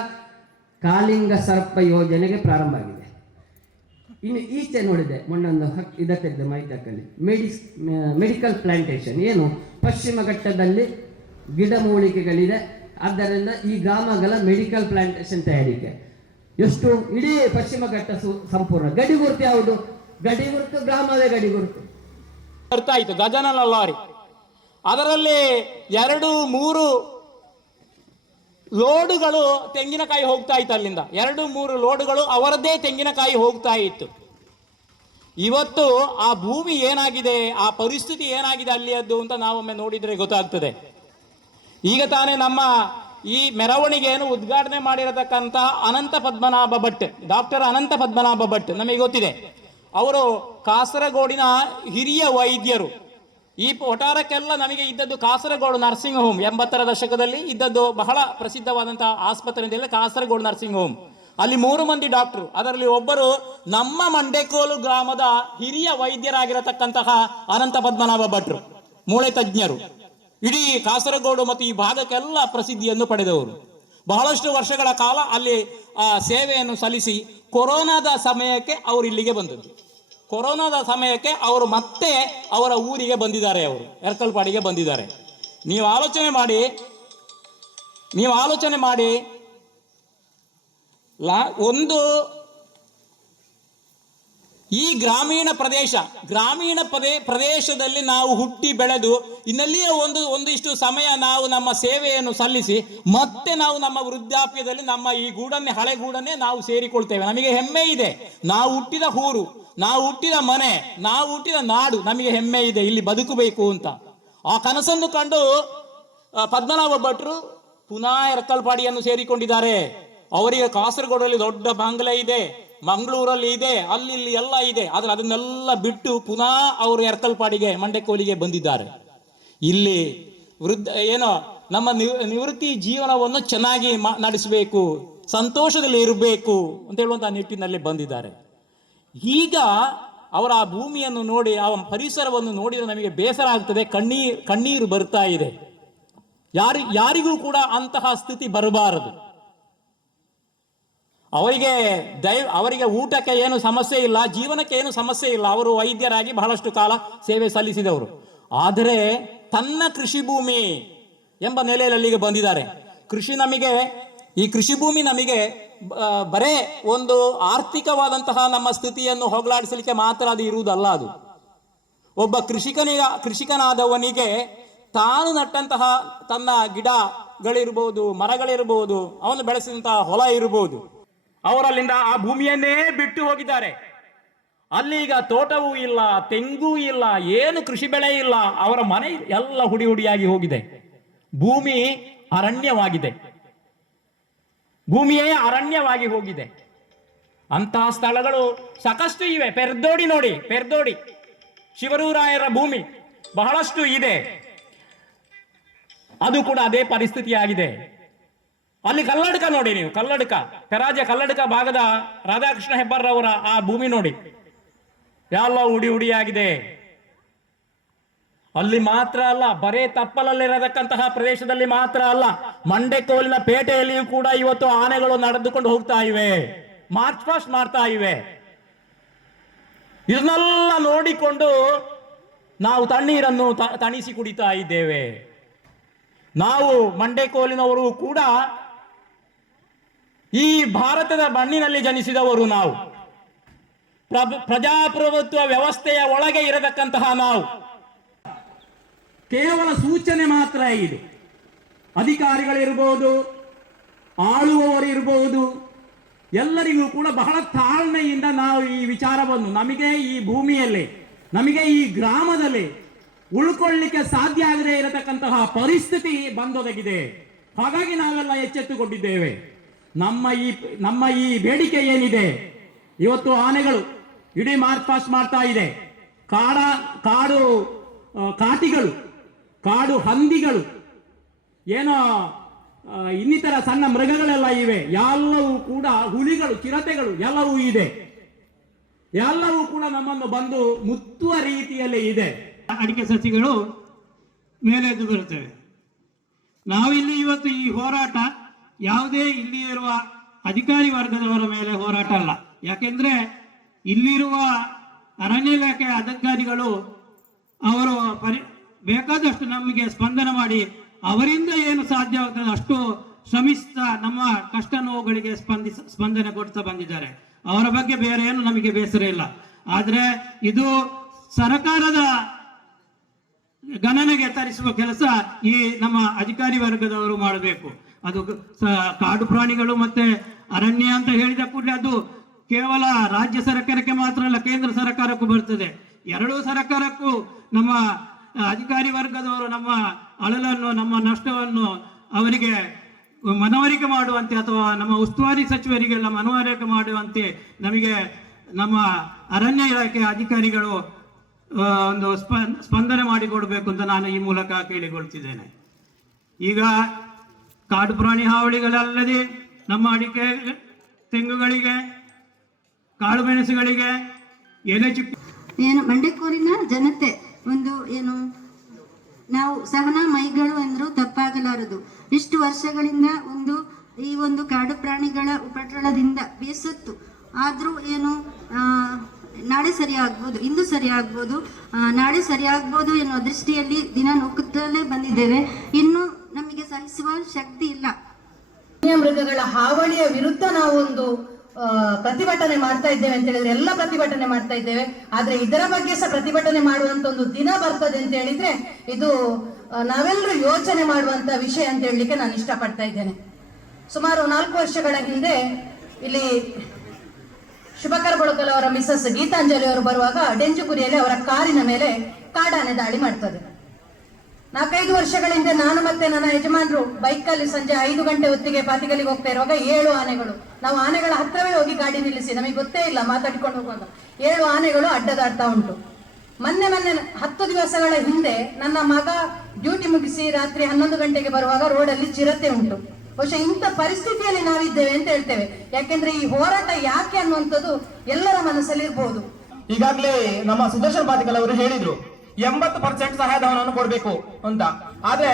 ಕಾಳಿಂಗ ಸರ್ಪ ಯೋಜನೆಗೆ ಪ್ರಾರಂಭ ಆಗಿದೆ. ಇನ್ನು ಈಚೆ ನೋಡಿದೆ, ಮೊನ್ನೊಂದು ಇದಕ್ಕಿದ್ದ ಮೈದಕ್ಕಲ್ಲಿ ಮೆಡಿಕಲ್ ಪ್ಲಾಂಟೇಶನ್. ಏನು? ಪಶ್ಚಿಮ ಘಟ್ಟದಲ್ಲಿ ಗಿಡಮೂಲಿಕೆಗಳಿದೆ, ಆದ್ದರಿಂದ ಈ ಗ್ರಾಮಗಳ ಮೆಡಿಕಲ್ ಪ್ಲಾಂಟೇಶನ್ ತಯಾರಿಕೆ. ಎಷ್ಟು? ಇಡೀ ಪಶ್ಚಿಮ ಘಟ್ಟ ಸಂಪೂರ್ಣ. ಗಡಿ ಗುರುತು ಯಾವುದು? ಗಡಿ ಗುರುತು ಗ್ರಾಮವೇ ಗಡಿ ಗುರುತು. ಬರ್ತಾಯಿತು ಗಜನನ ಲಾರಿ, ಅದರಲ್ಲಿ 2-3 ಲೋಡುಗಳು ತೆಂಗಿನಕಾಯಿ ಹೋಗ್ತಾ ಇತ್ತು. ಅಲ್ಲಿಂದ 2-3 ಲೋಡುಗಳು ಅವರದ್ದೇ ತೆಂಗಿನಕಾಯಿ ಹೋಗ್ತಾ ಇತ್ತು. ಇವತ್ತು ಆ ಭೂಮಿ ಏನಾಗಿದೆ, ಆ ಪರಿಸ್ಥಿತಿ ಏನಾಗಿದೆ ಅಲ್ಲಿಯದ್ದು ಅಂತ ನಾವೊಮ್ಮೆ ನೋಡಿದ್ರೆ ಗೊತ್ತಾಗ್ತದೆ. ಈಗ ತಾನೇ ನಮ್ಮ ಈ ಮೆರವಣಿಗೆಯನ್ನು ಉದ್ಘಾಟನೆ ಮಾಡಿರತಕ್ಕಂಥ ಅನಂತ ಪದ್ಮನಾಭ ಭಟ್, ಡಾಕ್ಟರ್ ಅನಂತ ಪದ್ಮನಾಭ ಭಟ್ ನಮಗೆ ಗೊತ್ತಿದೆ. ಅವರು ಕಾಸರಗೋಡಿನ ಹಿರಿಯ ವೈದ್ಯರು. ಈ ಒಟಾರಕ್ಕೆಲ್ಲ ನಮಗೆ ಇದ್ದದ್ದು ಕಾಸರಗೋಡು ನರ್ಸಿಂಗ್ ಹೋಮ್. 80ರ ದಶಕದಲ್ಲಿ ಇದ್ದದ್ದು ಬಹಳ ಪ್ರಸಿದ್ಧವಾದಂತಹ ಆಸ್ಪತ್ರೆ ಅಂತೇಳಿ ಕಾಸರಗೋಡು ನರ್ಸಿಂಗ್ ಹೋಮ್. ಅಲ್ಲಿ 3 ಮಂದಿ ಡಾಕ್ಟರು, ಅದರಲ್ಲಿ ಒಬ್ಬರು ನಮ್ಮ ಮಂಡೆಕೋಲು ಗ್ರಾಮದ ಹಿರಿಯ ವೈದ್ಯರಾಗಿರತಕ್ಕಂತಹ ಅನಂತ ಪದ್ಮನಾಭ ಭಟ್ರು, ಮೂಳೆ ತಜ್ಞರು. ಇಡೀ ಕಾಸರಗೋಡು ಮತ್ತು ಈ ಭಾಗಕ್ಕೆಲ್ಲ ಪ್ರಸಿದ್ಧಿಯನ್ನು ಪಡೆದವರು. ಬಹಳಷ್ಟು ವರ್ಷಗಳ ಕಾಲ ಅಲ್ಲಿ ಸೇವೆಯನ್ನು ಸಲ್ಲಿಸಿ ಕೊರೋನಾದ ಸಮಯಕ್ಕೆ ಅವರು ಇಲ್ಲಿಗೆ ಬಂದದ್ದು. ಕೊರೋನಾದ ಸಮಯಕ್ಕೆ ಅವರು ಮತ್ತೆ ಅವರ ಊರಿಗೆ ಬಂದಿದ್ದಾರೆ, ಅವರು ಎರಕಲ್ಪಾಡಿಗೆ ಬಂದಿದ್ದಾರೆ. ನೀವು ಆಲೋಚನೆ ಮಾಡಿ ಒಂದು ಈ ಗ್ರಾಮೀಣ ಪ್ರದೇಶದಲ್ಲಿ ನಾವು ಹುಟ್ಟಿ ಬೆಳೆದು ಇನ್ನಲ್ಲಿಯೇ ಒಂದಿಷ್ಟು ಸಮಯ ನಾವು ನಮ್ಮ ಸೇವೆಯನ್ನು ಸಲ್ಲಿಸಿ ಮತ್ತೆ ನಾವು ನಮ್ಮ ವೃದ್ಧಾಪ್ಯದಲ್ಲಿ ನಮ್ಮ ಈ ಹಳೆಗೂಡನ್ನೇ ನಾವು ಸೇರಿಕೊಳ್ತೇವೆ. ನಮಗೆ ಹೆಮ್ಮೆ ಇದೆ, ನಾವು ಹುಟ್ಟಿದ ಊರು, ನಾವು ಹುಟ್ಟಿದ ಮನೆ, ನಾವು ಹುಟ್ಟಿದ ನಾಡು, ನಮಗೆ ಹೆಮ್ಮೆ ಇದೆ, ಇಲ್ಲಿ ಬದುಕಬೇಕು ಅಂತ. ಆ ಕನಸನ್ನು ಕಂಡು ಪದ್ಮನಾಭ ಭಟ್ರು ಪುನಃ ಎರಕಲ್ಪಾಡಿಯನ್ನು ಸೇರಿಕೊಂಡಿದ್ದಾರೆ. ಅವರಿಗೆ ಕಾಸರಗೋಡಲ್ಲಿ ದೊಡ್ಡ ಬಂಗ್ಲೆ ಇದೆ, ಮಂಗಳೂರಲ್ಲಿ ಇದೆ, ಅಲ್ಲಿ ಎಲ್ಲ ಇದೆ. ಆದ್ರೆ ಅದನ್ನೆಲ್ಲ ಬಿಟ್ಟು ಪುನಃ ಅವರು ಎರಕಲ್ಪಾಡಿಗೆ ಮಂಡೆಕೋಲಿಗೆ ಬಂದಿದ್ದಾರೆ. ಇಲ್ಲಿ ಏನೋ ನಮ್ಮ ನಿವೃತ್ತಿ ಜೀವನವನ್ನು ಚೆನ್ನಾಗಿ ನಡೆಸಬೇಕು, ಸಂತೋಷದಲ್ಲಿ ಇರಬೇಕು ಅಂತ ಹೇಳುವಂಥ ನಿಟ್ಟಿನಲ್ಲಿ ಬಂದಿದ್ದಾರೆ. ಈಗ ಅವರ ಆ ಭೂಮಿಯನ್ನು ನೋಡಿ, ಆ ಪರಿಸರವನ್ನು ನೋಡಿದರೆ ನಮಗೆ ಬೇಸರ ಆಗ್ತದೆ, ಕಣ್ಣೀರು ಬರ್ತಾ ಇದೆ. ಯಾರಿಗೂ ಕೂಡ ಅಂತಹ ಸ್ಥಿತಿ ಬರಬಾರದು. ಅವರಿಗೆ ಊಟಕ್ಕೆ ಏನು ಸಮಸ್ಯೆ ಇಲ್ಲ, ಜೀವನಕ್ಕೆ ಏನು ಸಮಸ್ಯೆ ಇಲ್ಲ. ಅವರು ವೈದ್ಯರಾಗಿ ಬಹಳಷ್ಟು ಕಾಲ ಸೇವೆ ಸಲ್ಲಿಸಿದವರು. ಆದರೆ ತನ್ನ ಕೃಷಿ ಭೂಮಿ ಎಂಬ ನೆಲೆಯಲ್ಲಿ ಅಲ್ಲಿಗೆ ಬಂದಿದ್ದಾರೆ. ಈ ಕೃಷಿ ಭೂಮಿ ನಮಗೆ ಬರೇ ಒಂದು ಆರ್ಥಿಕವಾದಂತಹ ನಮ್ಮ ಸ್ಥಿತಿಯನ್ನು ಹೋಗಲಾಡಿಸಲಿಕ್ಕೆ ಮಾತ್ರ ಅದು ಇರುವುದಲ್ಲ. ಅದು ಒಬ್ಬ ಕೃಷಿಕನಾದವನಿಗೆ ತಾನು ನಟ್ಟಂತಹ ತನ್ನ ಗಿಡಗಳಿರ್ಬೋದು, ಮರಗಳಿರ್ಬೋದು, ಅವನು ಬೆಳೆಸಿದಂತಹ ಹೊಲ ಇರ್ಬೋದು, ಅವರಲ್ಲಿಂದ ಆ ಭೂಮಿಯನ್ನೇ ಬಿಟ್ಟು ಹೋಗಿದ್ದಾರೆ. ಅಲ್ಲಿ ಈಗ ತೋಟವೂ ಇಲ್ಲ, ತೆಂಗೂ ಇಲ್ಲ, ಏನು ಕೃಷಿ ಬೆಳೆ ಇಲ್ಲ. ಅವರ ಮನೆ ಎಲ್ಲ ಹುಡಿಯಾಗಿ ಹೋಗಿದೆ. ಭೂಮಿ ಅರಣ್ಯವಾಗಿದೆ, ಭೂಮಿಯೇ ಅರಣ್ಯವಾಗಿ ಹೋಗಿದೆ. ಅಂತಹ ಸ್ಥಳಗಳು ಸಾಕಷ್ಟು ಇವೆ. ಪೆರ್ದೋಡಿ ಶಿವರೂರಾಯರ ಭೂಮಿ ಬಹಳಷ್ಟು ಇದೆ. ಅದು ಕೂಡ ಅದೇ ಪರಿಸ್ಥಿತಿಯಾಗಿದೆ. ಅಲ್ಲಿ ಕಲ್ಲಡ್ಕ ನೋಡಿ ನೀವು, ಪೆರಾಜೆ ಕಲ್ಲಡ್ಕ ಭಾಗದ ರಾಧಾಕೃಷ್ಣ ಹೆಬ್ಬಾರ್ರವರ ಆ ಭೂಮಿ ನೋಡಿ, ಎಲ್ಲ ಹುಡಿಯಾಗಿದೆ. ಅಲ್ಲಿ ಮಾತ್ರ ಅಲ್ಲ, ಬರೇ ತಪ್ಪಲಲ್ಲಿರತಕ್ಕಂತಹ ಪ್ರದೇಶದಲ್ಲಿ ಮಾತ್ರ ಅಲ್ಲ, ಮಂಡೆಕೋಲಿನ ಪೇಟೆಯಲ್ಲಿಯೂ ಕೂಡ ಇವತ್ತು ಆನೆಗಳು ನಡೆದುಕೊಂಡು ಹೋಗ್ತಾ ಇವೆ, ಮಾರ್ಚ್ ಪಾಸ್ಟ್ ಮಾಡ್ತಾ ಇವೆ. ಇದನ್ನೆಲ್ಲ ನೋಡಿಕೊಂಡು ನಾವು ತಣ್ಣೀರನ್ನು ತಣಿಸಿ ಕುಡಿತಾ ಇದ್ದೇವೆ. ನಾವು ಮಂಡೆಕೋಲಿನವರು ಕೂಡ ಈ ಭಾರತದ ಮಣ್ಣಿನಲ್ಲಿ ಜನಿಸಿದವರು. ನಾವು ಪ್ರಜಾಪ್ರಭುತ್ವ ವ್ಯವಸ್ಥೆಯ ಒಳಗೆ ಇರತಕ್ಕಂತಹ ನಾವು ಕೇವಲ ಸೂಚನೆ ಮಾತ್ರ ಇದೆ. ಅಧಿಕಾರಿಗಳಿರ್ಬೋದು, ಆಳುವವರಿರ್ಬೋದು, ಎಲ್ಲರಿಗೂ ಕೂಡ ಬಹಳ ತಾಳ್ಮೆಯಿಂದ ನಾವು ಈ ವಿಚಾರವನ್ನು, ನಮಗೆ ಈ ಭೂಮಿಯಲ್ಲಿ, ನಮಗೆ ಈ ಗ್ರಾಮದಲ್ಲಿ ಉಳ್ಕೊಳ್ಳಿಕ್ಕೆ ಸಾಧ್ಯ ಆಗದೆ ಇರತಕ್ಕಂತಹ ಪರಿಸ್ಥಿತಿ ಬಂದೊದಗಿದೆ. ಹಾಗಾಗಿ ನಾವೆಲ್ಲ ಎಚ್ಚೆತ್ತುಕೊಂಡಿದ್ದೇವೆ. ನಮ್ಮ ಈ ಬೇಡಿಕೆ ಏನಿದೆ, ಇವತ್ತು ಆನೆಗಳು ಇಡೀ ಮಾರ್ಚ್ ಪಾಸ್ಟ್ ಮಾಡ್ತಾ ಇದೆ. ಕಾಟಿಗಳು, ಕಾಡು ಹಂದಿಗಳು, ಏನೋ ಇನ್ನಿತರ ಸಣ್ಣ ಮೃಗಗಳೆಲ್ಲ ಇವೆ. ಎಲ್ಲವೂ ಕೂಡ, ಹುಲಿಗಳು, ಚಿರತೆಗಳು ಎಲ್ಲವೂ ಇದೆ. ಎಲ್ಲವೂ ಕೂಡ ನಮ್ಮನ್ನು ಬಂದು ಮುತ್ತುವ ರೀತಿಯಲ್ಲಿ ಇದೆ. ಅಡಿಕೆ ಸಸಿಗಳು ಮೇಲೆದ್ದು ಬರುತ್ತವೆ. ನಾವಿಲ್ಲಿ ಇವತ್ತು ಈ ಹೋರಾಟ ಯಾವುದೇ ಇಲ್ಲಿ ಇರುವ ಅಧಿಕಾರಿ ವರ್ಗದವರ ಮೇಲೆ ಹೋರಾಟ ಅಲ್ಲ. ಯಾಕೆಂದ್ರೆ ಇಲ್ಲಿರುವ ಅರಣ್ಯ ಇಲಾಖೆ ಅಧಿಕಾರಿಗಳು ಅವರು ಬೇಕಾದಷ್ಟು ನಮಗೆ ಸ್ಪಂದನ ಮಾಡಿ ಅವರಿಂದ ಏನು ಸಾಧ್ಯವಾಗ್ತದೆ ಅಷ್ಟು ಶ್ರಮಿಸ್ತಾ ನಮ್ಮ ಕಷ್ಟ ನೋವುಗಳಿಗೆ ಸ್ಪಂದನೆ ಕೊಡ್ತಾ ಬಂದಿದ್ದಾರೆ. ಅವರ ಬಗ್ಗೆ ಬೇರೆ ಏನು ನಮಗೆ ಬೇಸರ ಇಲ್ಲ. ಆದರೆ ಇದು ಸರ್ಕಾರದ ಗಣನೆಗೆ ತರಿಸುವ ಕೆಲಸ ಈ ನಮ್ಮ ಅಧಿಕಾರಿ ವರ್ಗದವರು ಮಾಡಬೇಕು. ಅದು ಕಾಡು ಪ್ರಾಣಿಗಳು ಮತ್ತೆ ಅರಣ್ಯ ಅಂತ ಹೇಳಿದ ಕೂಡಲೇ ಅದು ಕೇವಲ ರಾಜ್ಯ ಸರ್ಕಾರಕ್ಕೆ ಮಾತ್ರ ಅಲ್ಲ, ಕೇಂದ್ರ ಸರ್ಕಾರಕ್ಕೂ ಬರ್ತದೆ. ಎರಡೂ ಸರ್ಕಾರಕ್ಕೂ ನಮ್ಮ ಅಧಿಕಾರಿ ವರ್ಗದವರು ನಮ್ಮ ಅಳಲನ್ನು, ನಮ್ಮ ನಷ್ಟವನ್ನು ಅವರಿಗೆ ಮನವರಿಕೆ ಮಾಡುವಂತೆ, ಅಥವಾ ನಮ್ಮ ಉಸ್ತುವಾರಿ ಸಚಿವರಿಗೆಲ್ಲ ಮನವರಿಕೆ ಮಾಡುವಂತೆ ನಮಗೆ ನಮ್ಮ ಅರಣ್ಯ ಇಲಾಖೆ ಅಧಿಕಾರಿಗಳು ಒಂದು ಸ್ಪಂದನೆ ಮಾಡಿಕೊಡ್ಬೇಕು ಅಂತ ನಾನು ಈ ಮೂಲಕ ಕೇಳಿಕೊಳ್ತಿದ್ದೇನೆ. ಈಗ ಕಾಡು ಪ್ರಾಣಿ ಹಾವಳಿಗಳಲ್ಲದೆ ನಮ್ಮ ಅಡಿಕೆ, ತೆಂಗುಗಳಿಗೆ, ಕಾಳು ಮೆಣಸುಗಳಿಗೆ ಎಲೆ ಏನು ಮಂಡೆಕೋಲಿನ ಜನತೆ ಒಂದು ಏನು ನಾವು ಸಹನಾ ಮೈಗಳು ಎಂದರೂ ತಪ್ಪಾಗಲಾರದು. ಇಷ್ಟು ವರ್ಷಗಳಿಂದ ಈ ಒಂದು ಕಾಡು ಪ್ರಾಣಿಗಳ ಉಪಟಳದಿಂದ ಬೇಸತ್ತು. ಆದರೂ ಏನು ನಾಳೆ ಸರಿ ಆಗ್ಬೋದು, ಇಂದು ಸರಿ ಆಗ್ಬೋದು, ನಾಳೆ ಸರಿ ಆಗ್ಬೋದು ಎನ್ನುವ ದೃಷ್ಟಿಯಲ್ಲಿ ದಿನ ನುಗ್ಗುತ್ತಲೇ ಬಂದಿದ್ದೇವೆ. ಇನ್ನು ನಮಗೆ ಸಹಿಸುವ ಶಕ್ತಿ ಇಲ್ಲ. ವನ್ಯಮೃಗಗಳ ಹಾವಳಿಯ ವಿರುದ್ಧ ನಾವು ಒಂದು ಪ್ರತಿಭಟನೆ ಮಾಡ್ತಾ ಇದ್ದೇವೆ ಅಂತ ಹೇಳಿದ್ರೆ ಎಲ್ಲ ಪ್ರತಿಭಟನೆ ಮಾಡ್ತಾ ಇದ್ದೇವೆ. ಆದ್ರೆ ಇದರ ಬಗ್ಗೆ ಸಹ ಪ್ರತಿಭಟನೆ ಮಾಡುವಂತ ಒಂದು ದಿನ ಬರ್ತದೆ ಅಂತ ಹೇಳಿದ್ರೆ ಇದು ನಾವೆಲ್ಲರೂ ಯೋಚನೆ ಮಾಡುವಂತ ವಿಷಯ ಅಂತ ಹೇಳಲಿಕ್ಕೆ ನಾನು ಇಷ್ಟಪಡ್ತಾ ಇದ್ದೇನೆ. ಸುಮಾರು 4 ವರ್ಷಗಳ ಹಿಂದೆ ಇಲ್ಲಿ ಶುಭಕರ್ ಬೊಳಕಲ್ ಅವರ ಮಿಸಸ್ ಗೀತಾಂಜಲಿ ಅವರು ಬರುವಾಗ ಡೆಂಜುಗುರಿಯಲ್ಲಿ ಅವರ ಕಾರಿನ ಮೇಲೆ ಕಾಡಾನೆ ದಾಳಿ ಮಾಡ್ತದೆ. 4-5 ವರ್ಷಗಳಿಂದ ನಾನು ಮತ್ತೆ ನನ್ನ ಯಜಮಾನರು ಬೈಕಲ್ಲಿ ಸಂಜೆ 5 ಗಂಟೆ ಹೊತ್ತಿಗೆ ಪಾತಿಗಲ್ಲಿಗೆ ಹೋಗ್ತಾ ಇರುವಾಗ 7 ಆನೆಗಳು, ನಾವು ಆನೆಗಳ ಹತ್ರವೇ ಹೋಗಿ ಗಾಡಿ ನಿಲ್ಲಿಸಿ, ನಮಗೆ ಗೊತ್ತೇ ಇಲ್ಲ ಮಾತಾಡ್ಕೊಂಡು ಹೋಗುವಾಗ 7 ಆನೆಗಳು ಅಡ್ಡದಾಡ್ತಾ ಉಂಟು. ಮೊನ್ನೆ 10 ದಿವಸಗಳ ಹಿಂದೆ ನನ್ನ ಮಗ ಡ್ಯೂಟಿ ಮುಗಿಸಿ ರಾತ್ರಿ 11 ಗಂಟೆಗೆ ಬರುವಾಗ ರೋಡಲ್ಲಿ ಚಿರತೆ ಉಂಟು. ಬಹುಶಃ ಇಂಥ ಪರಿಸ್ಥಿತಿಯಲ್ಲಿ ನಾವಿದ್ದೇವೆ ಅಂತ ಹೇಳ್ತೇವೆ. ಯಾಕೆಂದ್ರೆ ಈ ಹೋರಾಟ ಯಾಕೆ ಅನ್ನುವಂಥದ್ದು ಎಲ್ಲರ ಮನಸ್ಸಲ್ಲಿ ಇರ್ಬೋದು. ಈಗಾಗಲೇ ನಮ್ಮ ಸುದರ್ಶನ್ ಪಾಟಿಕಲ್ ಅವರು ಹೇಳಿದ್ರು 80% ಸಹಾಯಧನವನ್ನು ಕೊಡಬೇಕು ಅಂತ. ಆದ್ರೆ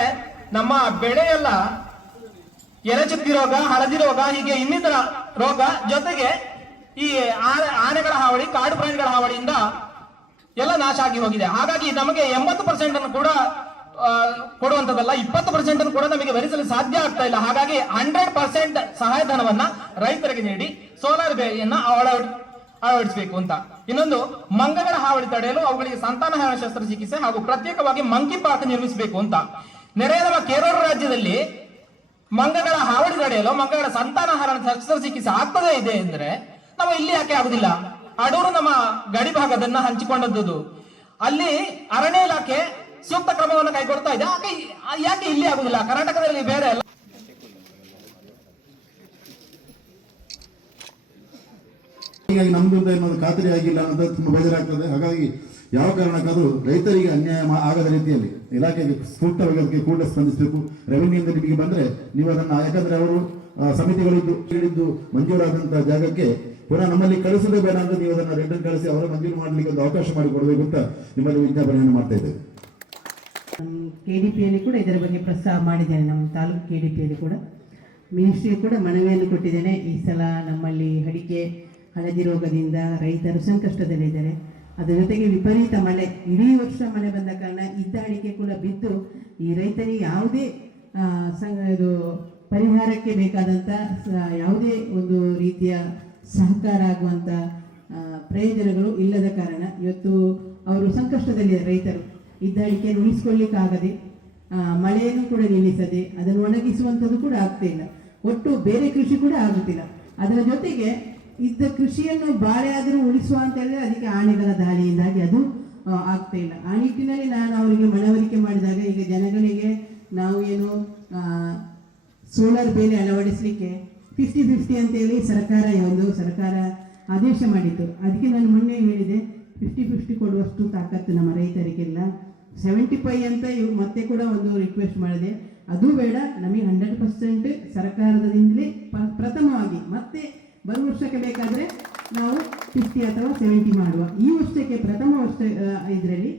ನಮ್ಮ ಬೆಳೆ ಎಲ್ಲ ಎಲೆಚುಕ್ಕಿ ರೋಗ, ಹಳದಿ ರೋಗ, ಹೀಗೆ ಇನ್ನಿತರ ರೋಗ ಜೊತೆಗೆ ಈ ಆನೆಗಳ ಹಾವಳಿ, ಕಾಡು ಪ್ರಾಣಿಗಳ ಹಾವಳಿಯಿಂದ ಎಲ್ಲ ನಾಶ ಆಗಿ ಹೋಗಿದೆ. ಹಾಗಾಗಿ ನಮಗೆ 80% ಅನ್ನು ಕೂಡ ಕೊಡುವಂತದಲ್ಲ, 20% ಅನ್ನು ಕೂಡ ನಮಗೆ ಭರಿಸಲು ಸಾಧ್ಯ ಆಗ್ತಾ ಇಲ್ಲ. ಹಾಗಾಗಿ 100% ಸಹಾಯಧನವನ್ನ ರೈತರಿಗೆ ನೀಡಿ ಸೋಲಾರ್ ಬೇಲಿಯನ್ನ ಅಳವಡಿಸಬೇಕು ಅಂತ. ಇನ್ನೊಂದು, ಮಂಗಗಳ ಹಾವಳಿ ತಡೆಯಲು ಅವುಗಳಿಗೆ ಸಂತಾನಹರಣ ಶಸ್ತ್ರಚಿಕಿತ್ಸೆ ಹಾಗೂ ಪ್ರತ್ಯೇಕವಾಗಿ ಮಂಕಿ ಪಾರ್ಕ್ ನಿರ್ಮಿಸಬೇಕು ಅಂತ. ನೆರೆಯ ನಮ್ಮ ಕೇರಳ ರಾಜ್ಯದಲ್ಲಿ ಮಂಗಗಳ ಹಾವಳಿ ತಡೆಯಲು ಮಂಗಗಳ ಸಂತಾನಹರಣ ಶಸ್ತ್ರಚಿಕಿತ್ಸೆ ಆಗ್ತದೇ ಇದೆ ಅಂದ್ರೆ ನಾವು ಇಲ್ಲಿ ಯಾಕೆ ಆಗುದಿಲ್ಲ? ಅಡೂರು ನಮ್ಮ ಗಡಿ ಭಾಗದನ್ನ ಹಂಚಿಕೊಂಡದ್ದು, ಅಲ್ಲಿ ಅರಣ್ಯ ಇಲಾಖೆ ಸೂಕ್ತ ಕ್ರಮವನ್ನು ಕೈಗೊಳ್ತಾ ಇದೆ. ಯಾಕೆ ಇಲ್ಲಿ ಆಗುದಿಲ್ಲ? ಕರ್ನಾಟಕದಲ್ಲಿ ಬೇರೆ ಅಲ್ಲ. ಹೀಗಾಗಿ ನಮ್ದು ಅನ್ನೋದು ಖಾತರಿ ಆಗಿಲ್ಲ ಅನ್ನೋದು ತುಂಬಾ ಬೇಜಾರಾಗ್ತದೆ. ಹಾಗಾಗಿ ಯಾವ ಕಾರಣಕ್ಕಾದ್ರೂ ರೈತರಿಗೆ ಅನ್ಯಾಯ ಆಗದ ರೀತಿಯಲ್ಲಿ ಇಲಾಖೆಗೆ ಸೂಕ್ತವಾಗಿ ಅದಕ್ಕೆ ಕೂಡಲೇ ಸ್ಪಂದಿಸಬೇಕು. ರೆವಿನ್ಯೂಯಿಂದ ನಿಮಗೆ ಬಂದ್ರೆ ನೀವು ಅದನ್ನ, ಯಾಕಂದ್ರೆ ಅವರು ಸಮಿತಿಗಳಿದ್ದು ಹೇಳಿದ್ದು ಮಂಜೂರಾದಂತಹ ಜಾಗಕ್ಕೆ ಪುನಃ ನಮ್ಮಲ್ಲಿ ಕಳಿಸೋದೇ ಬೇಡ ಅಂತ ನೀವು ಅದನ್ನ ರಿಟರ್ನ್ ಕಳಿಸಿ ಅವರ ಮಂಜೂರು ಮಾಡಲಿಕ್ಕೆ ಒಂದು ಅವಕಾಶ ಮಾಡಿಕೊಡ್ಬೇಕು ಅಂತ ನಿಮ್ಮಲ್ಲಿ ವಿಜ್ಞಾಪನೆಯನ್ನು ಮಾಡ್ತಾ ಇದ್ದೇವೆ. KDPಯಲ್ಲಿ ಕೂಡ ಇದರ ಬಗ್ಗೆ ಪ್ರಸ್ತಾವ ಮಾಡಿದ್ದೇನೆ. ನಮ್ಮ ತಾಲೂಕು KDPಯಲ್ಲಿ ಕೂಡ ಮಿನಿಸ್ಟ್ರಿ ಕೂಡ ಮನವಿಯನ್ನು ಕೊಟ್ಟಿದ್ದೇನೆ. ಈ ಸಲ ನಮ್ಮಲ್ಲಿ ಅಡಿಕೆ ಹಳದಿ ರೋಗದಿಂದ ರೈತರು ಸಂಕಷ್ಟದಲ್ಲಿದ್ದಾರೆ. ಅದರ ಜೊತೆಗೆ ವಿಪರೀತ ಮಳೆ, ಇಡೀ ವರ್ಷ ಮಳೆ ಬಂದ ಕಾರಣ ಇದ್ದ ಅಡಿಕೆ ಕೂಡ ಬಿದ್ದು ಈ ರೈತರಿಗೆ ಯಾವುದೇ ಇದು ಪರಿಹಾರಕ್ಕೆ ಬೇಕಾದಂಥ ಯಾವುದೇ ಒಂದು ರೀತಿಯ ಸಹಕಾರ ಆಗುವಂಥ ಪ್ರಯೋಜನಗಳು ಇಲ್ಲದ ಕಾರಣ ಇವತ್ತು ಅವರು ಸಂಕಷ್ಟದಲ್ಲಿ ರೈತರು ಇದ್ದ ಅಡಿಕೆಯನ್ನು ಉಳಿಸ್ಕೊಳ್ಳಿಕ್ಕಾಗದೆ, ಮಳೆಯನ್ನು ಕೂಡ ನಿಲ್ಲಿಸದೆ ಅದನ್ನು ಒಣಗಿಸುವಂಥದ್ದು ಕೂಡ ಆಗ್ತಾ ಇಲ್ಲ. ಒಟ್ಟು ಬೇರೆ ಕೃಷಿ ಕೂಡ ಆಗುತ್ತಿಲ್ಲ. ಅದರ ಜೊತೆಗೆ ಇದ್ದ ಕೃಷಿಯನ್ನು ಬಾಳೆ ಆದರೂ ಉಳಿಸುವ ಅಂತ ಹೇಳಿದ್ರೆ ಅದಕ್ಕೆ ಆನೆಗಳ ದಾಳಿಯಿಂದಾಗಿ ಅದು ಆಗ್ತಾ ಇಲ್ಲ. ಆ ನಿಟ್ಟಿನಲ್ಲಿ ನಾನು ಅವರಿಗೆ ಮನವರಿಕೆ ಮಾಡಿದಾಗ ಈಗ ಜನಗಳಿಗೆ ನಾವು ಏನು ಸೋಲಾರ್ ಬೇಲಿ ಅಳವಡಿಸಲಿಕ್ಕೆ 50-50 ಅಂತೇಳಿ ಸರ್ಕಾರ ಆದೇಶ ಮಾಡಿತ್ತು. ಅದಕ್ಕೆ ನಾನು ಮೊನ್ನೆ ಹೇಳಿದೆ 50-50 ಕೊಡುವಷ್ಟು ತಾಕತ್ತು ನಮ್ಮ ರೈತರಿಗೆಲ್ಲ, 75 ಅಂತ ಮತ್ತೆ ಕೂಡ ಒಂದು ರಿಕ್ವೆಸ್ಟ್ ಮಾಡಿದೆ. ಅದು ಬೇಡ, ನಮಗೆ 100% ಸರ್ಕಾರದಿಂದಲೇ ಪ್ರಥಮವಾಗಿ, ಮತ್ತೆ ಬರುವ ವರ್ಷಕ್ಕೆ ಬೇಕಾದರೆ ನಾವು 50 ಅಥವಾ 70 ಮಾಡುವ. ಈ ವರ್ಷಕ್ಕೆ ಪ್ರಥಮ ವರ್ಷ ಇದರಲ್ಲಿ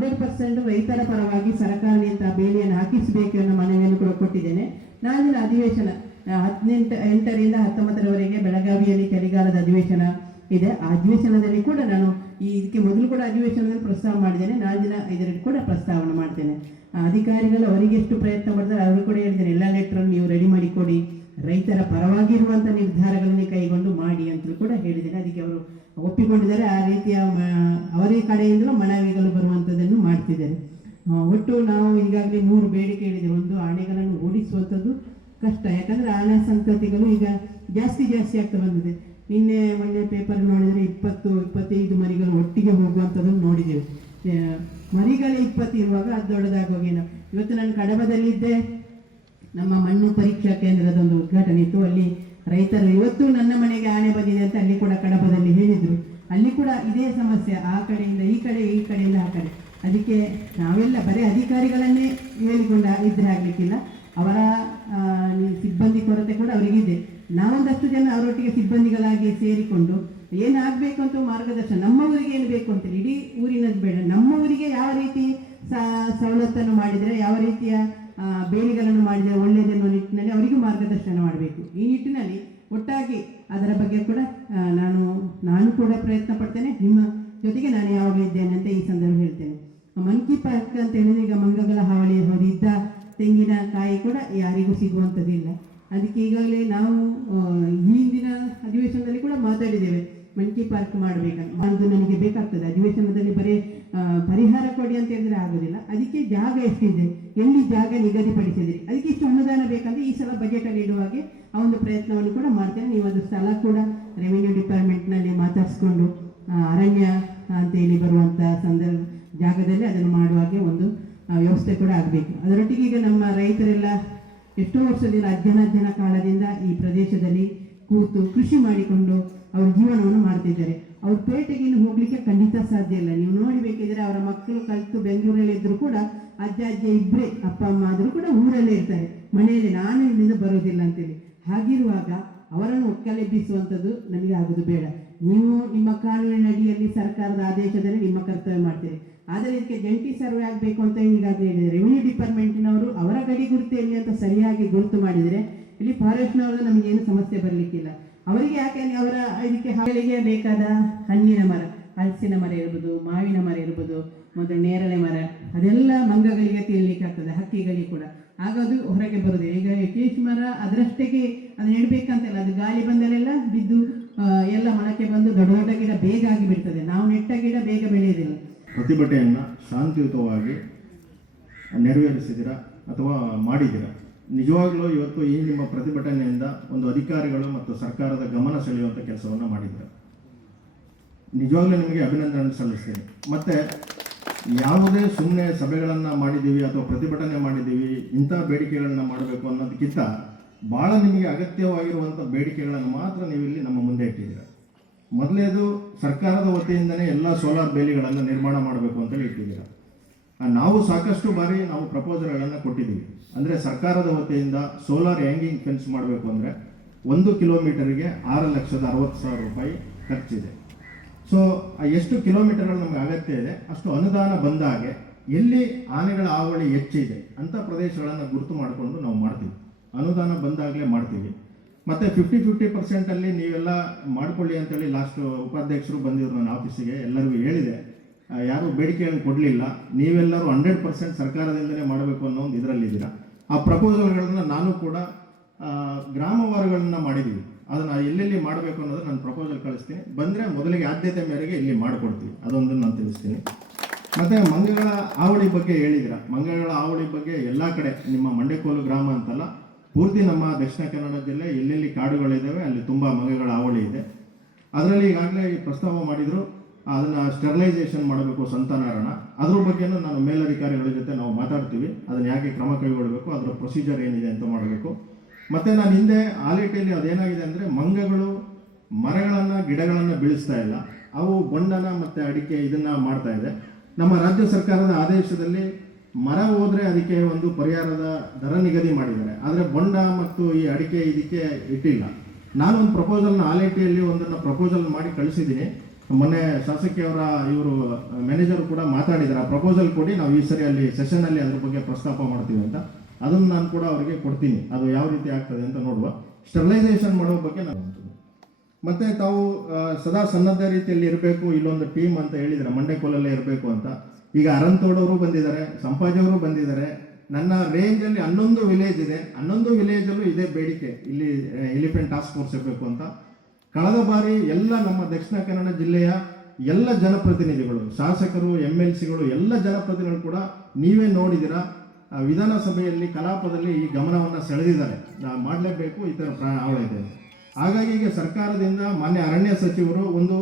100% ರೈತರ ಪರವಾಗಿ ಸರ್ಕಾರದಿಂದ ಬೇಲಿಯನ್ನು ಹಾಕಿಸಬೇಕು ಅನ್ನೋ ಮನವಿಯನ್ನು ಕೂಡ ಕೊಟ್ಟಿದ್ದೇನೆ. ನಾಳಿನ ಅಧಿವೇಶನ 18ರಿಂದ 19ರವರೆಗೆ ಬೆಳಗಾವಿಯಲ್ಲಿ ಚಳಿಗಾಲದ ಅಧಿವೇಶನ ಇದೆ. ಆ ಅಧಿವೇಶನದಲ್ಲಿ ಕೂಡ ನಾನು ಇದಕ್ಕೆ ಮೊದಲು ಕೂಡ ಅಧಿವೇಶನದಲ್ಲಿ ಪ್ರಸ್ತಾವ ಮಾಡಿದ್ದೇನೆ. ನಾಳಿನ ಇದರಲ್ಲಿ ಕೂಡ ಪ್ರಸ್ತಾವನೆ ಮಾಡ್ತೇನೆ. ಅಧಿಕಾರಿಗಳು ಅವರಿಗೆ ಎಷ್ಟು ಪ್ರಯತ್ನ ಮಾಡ್ತಾರೆ ಅವರು ಕೂಡ ಹೇಳಿದ್ದೇನೆ, ಎಲ್ಲ ಲೆಟ್ರನ್ನು ನೀವು ರೆಡಿ ಮಾಡಿಕೊಡಿ, ರೈತರ ಪರವಾಗಿರುವಂಥ ನಿರ್ಧಾರಗಳನ್ನು ಕೈಗೊಂಡು ಮಾಡಿ ಅಂತಲೂ ಕೂಡ ಹೇಳಿದ್ದೇನೆ. ಅದಕ್ಕೆ ಅವರು ಒಪ್ಪಿಕೊಂಡಿದ್ದಾರೆ. ಆ ರೀತಿಯ ಅವರ ಕಡೆಯಿಂದಲೂ ಮನವಿಗಳು ಬರುವಂಥದ್ದನ್ನು ಮಾಡ್ತಿದ್ದಾರೆ. ಒಟ್ಟು ನಾವು ಈಗಾಗಲೇ 3 ಬೇಡಿಕೆ ಹೇಳಿದ್ದೇವೆ. ಒಂದು, ಆನೆಗಳನ್ನು ಓಡಿಸುವಂಥದ್ದು ಕಷ್ಟ, ಯಾಕಂದರೆ ಆನೆ ಸಂತತಿಗಳು ಈಗ ಜಾಸ್ತಿ ಆಗ್ತಾ ಬಂದಿದೆ. ಮೊನ್ನೆ ಪೇಪರ್ ನೋಡಿದರೆ 20-25 ಮರಿಗಳು ಒಟ್ಟಿಗೆ ಹೋಗುವಂಥದ್ದನ್ನು ನೋಡಿದ್ದೇವೆ. ಮರಿಗಳೇ 20 ಇರುವಾಗ ಅದು ದೊಡ್ಡದಾಗೋಗೇನೋ. ಇವತ್ತು ನಾನು ಕಡಬದಲ್ಲಿದ್ದೆ, ನಮ್ಮ ಮಣ್ಣು ಪರೀಕ್ಷಾ ಕೇಂದ್ರದ ಒಂದು ಉದ್ಘಾಟನೆ ಇತ್ತು. ಅಲ್ಲಿ ರೈತರು ಇವತ್ತು ನನ್ನ ಮನೆಗೆ ಆನೆ ಬಂದಿದೆ ಅಂತ ಅಲ್ಲಿ ಕೂಡ ಕಡಬದಲ್ಲಿ ಹೇಳಿದರು. ಅಲ್ಲಿ ಕೂಡ ಇದೇ ಸಮಸ್ಯೆ, ಆ ಕಡೆಯಿಂದ ಈ ಕಡೆ, ಈ ಕಡೆಯಿಂದ ಆ ಕಡೆ. ಅದಕ್ಕೆ ನಾವೆಲ್ಲ ಬರೀ ಅಧಿಕಾರಿಗಳನ್ನೇ ಹೇಳಿಕೊಂಡು ಇದ್ರೆ ಆಗಲಿಕ್ಕಿಲ್ಲ, ಅವರ ಸಿಬ್ಬಂದಿ ಕೊರತೆ ಕೂಡ ಅವರಿಗಿದೆ. ನಾವೊಂದಷ್ಟು ಜನ ಅವರೊಟ್ಟಿಗೆ ಸಿಬ್ಬಂದಿಗಳಾಗಿ ಸೇರಿಕೊಂಡು ಏನಾಗಬೇಕು ಅಂತ ಮಾರ್ಗದರ್ಶನ, ನಮ್ಮ ಊರಿಗೆ ಏನು ಬೇಕು ಅಂತೇಳಿ, ಇಡೀ ಊರಿನದ್ದು ಬೇಡ, ನಮ್ಮ ಊರಿಗೆ ಯಾವ ರೀತಿ ಸವಲತ್ತನ್ನು ಮಾಡಿದರೆ, ಯಾವ ರೀತಿಯ ಬೇಲಿಗಳನ್ನು ಮಾಡಿದರೆ ಒಳ್ಳೆಯದೆನ್ನೋ ನಿಟ್ಟಿನಲ್ಲಿ ಅವರಿಗೂ ಮಾರ್ಗದರ್ಶನ ಮಾಡಬೇಕು. ಈ ನಿಟ್ಟಿನಲ್ಲಿ ಒಟ್ಟಾಗಿ ಅದರ ಬಗ್ಗೆ ಕೂಡ ನಾನು ಕೂಡ ಪ್ರಯತ್ನ ಪಡ್ತೇನೆ. ನಿಮ್ಮ ಜೊತೆಗೆ ನಾನು ಯಾವಾಗಲೂ ಇದ್ದೇನೆ ಅಂತ ಈ ಸಂದರ್ಭ ಹೇಳ್ತೇನೆ. ಮಂಕಿ ಪಾರ್ಕ್ ಅಂತ ಹೇಳಿದ್ರೆ ಈಗ ಮಂಗಗಳ ಹಾವಳಿ ಇದ್ದ ತೆಂಗಿನಕಾಯಿ ಕೂಡ ಯಾರಿಗೂ ಸಿಗುವಂಥದ್ದಿಲ್ಲ. ಅದಕ್ಕೆ ಈಗಾಗಲೇ ನಾವು ಹಿಂದಿನ ಅಧಿವೇಶನದಲ್ಲಿ ಕೂಡ ಮಾತಾಡಿದ್ದೇವೆ, ಮಂಕಿ ಪಾರ್ಕ್ ಮಾಡಬೇಕಂತ. ಅದು ನಮಗೆ ಬೇಕಾಗ್ತದೆ. ಅಧಿವೇಶನದಲ್ಲಿ ಬರೀ ಪರಿಹಾರ ಕೊಡಿ ಅಂತ ಹೇಳಿದ್ರೆ ಆಗೋದಿಲ್ಲ. ಅದಕ್ಕೆ ಜಾಗ ಎಷ್ಟಿದೆ, ಎಲ್ಲಿ ಜಾಗ ನಿಗದಿಪಡಿಸಿದ್ರಿ, ಅದಕ್ಕೆ ಇಷ್ಟು ಅನುದಾನ ಬೇಕಂದ್ರೆ ಈ ಸಲ ಬಜೆಟಲ್ಲಿ ಇಡುವಾಗೆ ಆ ಒಂದು ಪ್ರಯತ್ನವನ್ನು ಕೂಡ ಮಾಡ್ತೇನೆ. ನೀವು ಅದು ಸ್ಥಳ ಕೂಡ ರೆವಿನ್ಯೂ ಡಿಪಾರ್ಟ್ಮೆಂಟ್ನಲ್ಲಿ ಮಾತಾಡಿಸ್ಕೊಂಡು ಅರಣ್ಯ ಅಂತೇಳಿ ಬರುವಂಥ ಜಾಗದಲ್ಲಿ ಅದನ್ನು ಮಾಡುವಾಗೆ ಒಂದು ವ್ಯವಸ್ಥೆ ಕೂಡ ಆಗಬೇಕು. ಅದರೊಟ್ಟಿಗೆ ಈಗ ನಮ್ಮ ರೈತರೆಲ್ಲ ಎಷ್ಟೋ ವರ್ಷದಿಂದ ಅಜ್ಜನ ಕಾಲದಿಂದ ಈ ಪ್ರದೇಶದಲ್ಲಿ ಕೂತು ಕೃಷಿ ಮಾಡಿಕೊಂಡು ಅವ್ರ ಜೀವನವನ್ನು ಮಾಡ್ತಿದ್ದಾರೆ. ಅವ್ರು ಪೇಟೆಗೆ ಇನ್ನು ಹೋಗ್ಲಿಕ್ಕೆ ಖಂಡಿತ ಸಾಧ್ಯ ಇಲ್ಲ. ನೀವು ನೋಡಬೇಕಿದ್ರೆ ಅವರ ಮಕ್ಕಳು ಕಲಿತು ಬೆಂಗಳೂರಲ್ಲಿ ಇದ್ರು ಕೂಡ ಅಜ್ಜ ಅಜ್ಜಿ ಇಬ್ಬರೇ ಅಪ್ಪ ಅಮ್ಮ ಆದರೂ ಕೂಡ ಊರಲ್ಲೇ ಇರ್ತಾರೆ, ಮನೆಯಲ್ಲಿ ನಾನು ಇಲ್ಲಿಂದ ಬರೋದಿಲ್ಲ ಅಂತೇಳಿ. ಹಾಗಿರುವಾಗ ಅವರನ್ನು ಒಕ್ಕಲೆಬ್ಬಿಸುವಂಥದ್ದು ನಮಗೆ ಆಗೋದು ಬೇಡ. ನೀವು ನಿಮ್ಮ ಕಾನೂನಿನ ಅಡಿಯಲ್ಲಿ ಸರ್ಕಾರದ ಆದೇಶದಲ್ಲಿ ನಿಮ್ಮ ಕರ್ತವ್ಯ ಮಾಡ್ತೀರಿ, ಆದರೆ ಇದಕ್ಕೆ ಜಂಟಿ ಸರ್ವೆ ಆಗಬೇಕು ಅಂತ ಈಗಾಗಲೇ ಹೇಳಿದರೆ ರೆವಿನ್ಯೂ ಡಿಪಾರ್ಟ್ಮೆಂಟಿನವರು ಅವರ ಗಡಿ ಗುರುತು ಎಲ್ಲಿ ಅಂತ ಸರಿಯಾಗಿ ಗುರುತು ಮಾಡಿದರೆ ಇಲ್ಲಿ ಫಾರೆಸ್ಟ್ನವ್ರದ್ದು ನಮಗೇನು ಸಮಸ್ಯೆ ಬರಲಿಕ್ಕಿಲ್ಲ. ಅವರಿಗೆ ಯಾಕೆ ಅವರ ಇದಕ್ಕೆ ಹಾಗಳಿಗೆ ಬೇಕಾದ ಹಣ್ಣಿನ ಮರ, ಹಲಸಿನ ಮರ ಇರ್ಬೋದು, ಮಾವಿನ ಮರ ಇರ್ಬೋದು, ಮತ್ತು ನೇರಳೆ ಮರ, ಅದೆಲ್ಲ ಮಂಗಗಳಿಗೆ ತಿನ್ಲಿಕ್ಕೆ ಆಗ್ತದೆ, ಹಕ್ಕಿಗಳಿಗೆ ಕೂಡ. ಆಗ ಅದು ಹೊರಗೆ ಬರುವುದಿಲ್ಲ. ಈಗ ಕೇಶ್ ಮರ ಅದರಷ್ಟಕ್ಕೆ ಅದು ನೆಡಬೇಕಂತಲ್ಲ, ಅದು ಗಾಳಿ ಬಂದಲೆಲ್ಲ ಬಿದ್ದು ಎಲ್ಲ ಮೊಳಕೆ ಬಂದು ದೊಡ್ಡ ದೊಡ್ಡ ಗಿಡ ಬೇಗ ಆಗಿ ಬಿಡ್ತದೆ. ನಾವು ನೆಟ್ಟ ಗಿಡ ಬೇಗ ಬೆಳೆಯೋದಿಲ್ಲ. ಪ್ರತಿಭಟನೆಯನ್ನು ಶಾಂತಿಯುತವಾಗಿ ನೆರವೇರಿಸಿದಿರಾ ಅಥವಾ ಮಾಡಿದ್ದೀರಾ? ನಿಜವಾಗ್ಲೂ ಇವತ್ತು ಈ ನಿಮ್ಮ ಪ್ರತಿಭಟನೆಯಿಂದ ಒಂದು ಅಧಿಕಾರಿಗಳು ಮತ್ತು ಸರ್ಕಾರದ ಗಮನ ಸೆಳೆಯುವಂಥ ಕೆಲಸವನ್ನು ಮಾಡಿದ್ದೀರಾ. ನಿಜವಾಗ್ಲೂ ನಿಮಗೆ ಅಭಿನಂದನೆ ಸಲ್ಲಿಸ್ತೀನಿ. ಮತ್ತು ಯಾವುದೇ ಸುಮ್ಮನೆ ಸಭೆಗಳನ್ನು ಮಾಡಿದ್ದೀವಿ ಅಥವಾ ಪ್ರತಿಭಟನೆ ಮಾಡಿದ್ದೀವಿ, ಇಂಥ ಬೇಡಿಕೆಗಳನ್ನ ಮಾಡಬೇಕು ಅನ್ನೋದಕ್ಕಿಂತ ಭಾಳ ನಿಮಗೆ ಅಗತ್ಯವಾಗಿರುವಂಥ ಬೇಡಿಕೆಗಳನ್ನು ಮಾತ್ರ ನೀವಿಲ್ಲಿ ನಮ್ಮ ಮುಂದೆ ಇಟ್ಟಿದ್ದೀರಾ. ಮೊದಲೇದು ಸರ್ಕಾರದ ವತಿಯಿಂದನೇ ಎಲ್ಲ ಸೋಲಾರ್ ಬೇಲಿಗಳನ್ನು ನಿರ್ಮಾಣ ಮಾಡಬೇಕು ಅಂತೇಳಿ ಇಟ್ಟಿದ್ದೀರಾ. ನಾವು ಸಾಕಷ್ಟು ಬಾರಿ ನಾವು ಪ್ರಪೋಸಲ್ಗಳನ್ನು ಕೊಟ್ಟಿದ್ದೀವಿ. ಅಂದರೆ ಸರ್ಕಾರದ ವತಿಯಿಂದ ಸೋಲಾರ್ ಹ್ಯಾಂಗಿಂಗ್ ಫೆನ್ಸ್ ಮಾಡಬೇಕು ಅಂದರೆ 1 ಕಿಲೋಮೀಟರಿಗೆ 6,60,000 ರೂಪಾಯಿ ಖರ್ಚಿದೆ. ಸೊ ಎಷ್ಟು ಕಿಲೋಮೀಟರ್ಗಳು ನಮಗೆ ಅಗತ್ಯ ಇದೆ ಅಷ್ಟು ಅನುದಾನ ಬಂದಾಗೆ ಎಲ್ಲಿ ಆನೆಗಳ ಹಾವಳಿ ಹೆಚ್ಚಿದೆ ಅಂಥ ಪ್ರದೇಶಗಳನ್ನು ಗುರುತು ಮಾಡಿಕೊಂಡು ನಾವು ಮಾಡ್ತೀವಿ. ಅನುದಾನ ಬಂದಾಗಲೇ ಮಾಡ್ತೀವಿ. ಮತ್ತು 50% ನೀವೆಲ್ಲ ಮಾಡ್ಕೊಳ್ಳಿ ಅಂತೇಳಿ ಲಾಸ್ಟ್ ಉಪಾಧ್ಯಕ್ಷರು ಬಂದಿದ್ರು ನನ್ನ ಆಫೀಸಿಗೆ, ಎಲ್ಲರಿಗೂ ಹೇಳಿದೆ. ಯಾರೂ ಬೇಡಿಕೆಯನ್ನು ಕೊಡಲಿಲ್ಲ. ನೀವೆಲ್ಲರೂ 100% ಸರ್ಕಾರದಿಂದಲೇ ಮಾಡಬೇಕು ಅನ್ನೋ ಒಂದು ಇದರಲ್ಲಿದ್ದೀರಾ. ಆ ಪ್ರಪೋಸಲ್ಗಳನ್ನು ನಾನು ಕೂಡ ಗ್ರಾಮವಾರಗಳನ್ನು ಮಾಡಿದ್ದೀವಿ. ಅದನ್ನು ಎಲ್ಲೆಲ್ಲಿ ಮಾಡಬೇಕು ಅನ್ನೋದು ನಾನು ಪ್ರಪೋಸಲ್ ಕಳಿಸ್ತೀನಿ. ಬಂದರೆ ಮೊದಲಿಗೆ ಆದ್ಯತೆ ಮೇರೆಗೆ ಇಲ್ಲಿ ಮಾಡಿಕೊಡ್ತೀವಿ, ಅದೊಂದನ್ನು ನಾನು ತಿಳಿಸ್ತೀನಿ. ಮತ್ತು ಮಂಗಗಳ ಹಾವಳಿ ಬಗ್ಗೆ ಹೇಳಿದಿರ. ಮಂಗಗಳ ಹಾವಳಿ ಬಗ್ಗೆ ಎಲ್ಲ ಕಡೆ ನಿಮ್ಮ ಮಂಡೆಕೋಲು ಗ್ರಾಮ ಅಂತಲ್ಲ, ಪೂರ್ತಿ ನಮ್ಮ ದಕ್ಷಿಣ ಕನ್ನಡ ಜಿಲ್ಲೆ ಎಲ್ಲೆಲ್ಲಿ ಕಾಡುಗಳಿದ್ದಾವೆ ಅಲ್ಲಿ ತುಂಬ ಮಂಗಗಳ ಹಾವಳಿ ಇದೆ. ಅದರಲ್ಲಿ ಈಗಾಗಲೇ ಪ್ರಸ್ತಾವ ಮಾಡಿದರು, ಅದನ್ನು ಸ್ಟೆರಿಲೈಸೇಷನ್ ಮಾಡಬೇಕು ಸಂತಾನಾರಣ. ಅದ್ರ ಬಗ್ಗೆನೂ ನಾನು ಮೇಲಧಿಕಾರಿಗಳ ಜೊತೆ ನಾವು ಮಾತಾಡ್ತೀವಿ. ಅದನ್ನು ಯಾಕೆ ಕ್ರಮ ಕೈಗೊಳ್ಳಬೇಕು, ಅದರ ಪ್ರೊಸೀಜರ್ ಏನಿದೆ ಅಂತ ಮಾಡಬೇಕು. ಮತ್ತು ನಾನು ಹಿಂದೆ ಆಲೇಟಿಯಲ್ಲಿ ಅದೇನಾಗಿದೆ ಅಂದರೆ ಮಂಗಗಳು ಮರಗಳನ್ನು ಗಿಡಗಳನ್ನು ಬೀಳಿಸ್ತಾ ಇಲ್ಲ, ಅವು ಬೊಂಡನ ಮತ್ತು ಅಡಿಕೆ ಇದನ್ನು ಮಾಡ್ತಾ ಇದೆ. ನಮ್ಮ ರಾಜ್ಯ ಸರ್ಕಾರದ ಆದೇಶದಲ್ಲಿ ಮರ ಹೋದರೆ ಅದಕ್ಕೆ ಒಂದು ಪರಿಹಾರದ ದರ ನಿಗದಿ ಮಾಡಿದ್ದಾರೆ, ಆದರೆ ಬೊಂಡ ಮತ್ತು ಈ ಅಡಿಕೆ ಇದಕ್ಕೆ ಇಟ್ಟಿಲ್ಲ. ನಾನೊಂದು ಪ್ರಪೋಸಲ್ನ ಆಲೇಟಿಯಲ್ಲಿ ಒಂದನ್ನು ಪ್ರಪೋಸಲ್ ಮಾಡಿ ಕಳಿಸಿದ್ದೀನಿ. ಮೊನ್ನೆ ಶಾಸಕಿಯವರ ಇವರು ಮ್ಯಾನೇಜರ್ ಕೂಡ ಮಾತಾಡಿದ್ದಾರೆ, ಆ ಪ್ರಪೋಸಲ್ ಕೊಡಿ, ನಾವು ಈ ಸರಿ ಅಲ್ಲಿ ಸೆಷನಲ್ಲಿ ಅದ್ರ ಬಗ್ಗೆ ಪ್ರಸ್ತಾಪ ಮಾಡ್ತೀವಿ ಅಂತ. ಅದನ್ನು ನಾನು ಕೂಡ ಅವರಿಗೆ ಕೊಡ್ತೀನಿ, ಅದು ಯಾವ ರೀತಿ ಆಗ್ತದೆ ಅಂತ ನೋಡುವ. ಸ್ಟೆರಿಲೈಸೇಷನ್ ಮಾಡೋ ಬಗ್ಗೆ ನಾನು ಮತ್ತು ತಾವು ಸದಾ ಸನ್ನದ್ಧ ರೀತಿಯಲ್ಲಿ ಇರಬೇಕು, ಇಲ್ಲೊಂದು ಟೀಮ್ ಅಂತ ಹೇಳಿದರೆ ಮಂಡೆಕೋಲಲ್ಲೇ ಇರಬೇಕು ಅಂತ. ಈಗ ಅರಂತೋಡವರು ಬಂದಿದ್ದಾರೆ, ಸಂಪಾಜಿಯವರು ಬಂದಿದ್ದಾರೆ. ನನ್ನ ರೇಂಜಲ್ಲಿ 11 ವಿಲೇಜ್ ಇದೆ, 11 ವಿಲೇಜಲ್ಲೂ ಇದೇ ಬೇಡಿಕೆ, ಇಲ್ಲಿ ಎಲಿಫೆಂಟ್ ಟಾಸ್ಕ್ ಫೋರ್ಸ್ ಇರಬೇಕು ಅಂತ. ಕಳೆದ ಬಾರಿ ಎಲ್ಲ ನಮ್ಮ ದಕ್ಷಿಣ ಕನ್ನಡ ಜಿಲ್ಲೆಯ ಎಲ್ಲ ಜನಪ್ರತಿನಿಧಿಗಳು, ಶಾಸಕರು, MLCಗಳು, ಎಲ್ಲ ಜನಪ್ರತಿನಿಧಿಗಳು ಕೂಡ ನೀವೇ ನೋಡಿದಿರ, ವಿಧಾನಸಭೆಯಲ್ಲಿ ಕಲಾಪದಲ್ಲಿ ಈ ಗಮನವನ್ನು ಸೆಳೆದಿದ್ದಾರೆ, ಮಾಡಲೇಬೇಕು, ಈ ಥರ ಹಾವಳಿ ಇದೆ. ಹಾಗಾಗಿ ಈಗ ಸರ್ಕಾರದಿಂದ ಮಾನ್ಯ ಅರಣ್ಯ ಸಚಿವರು ಒಂದು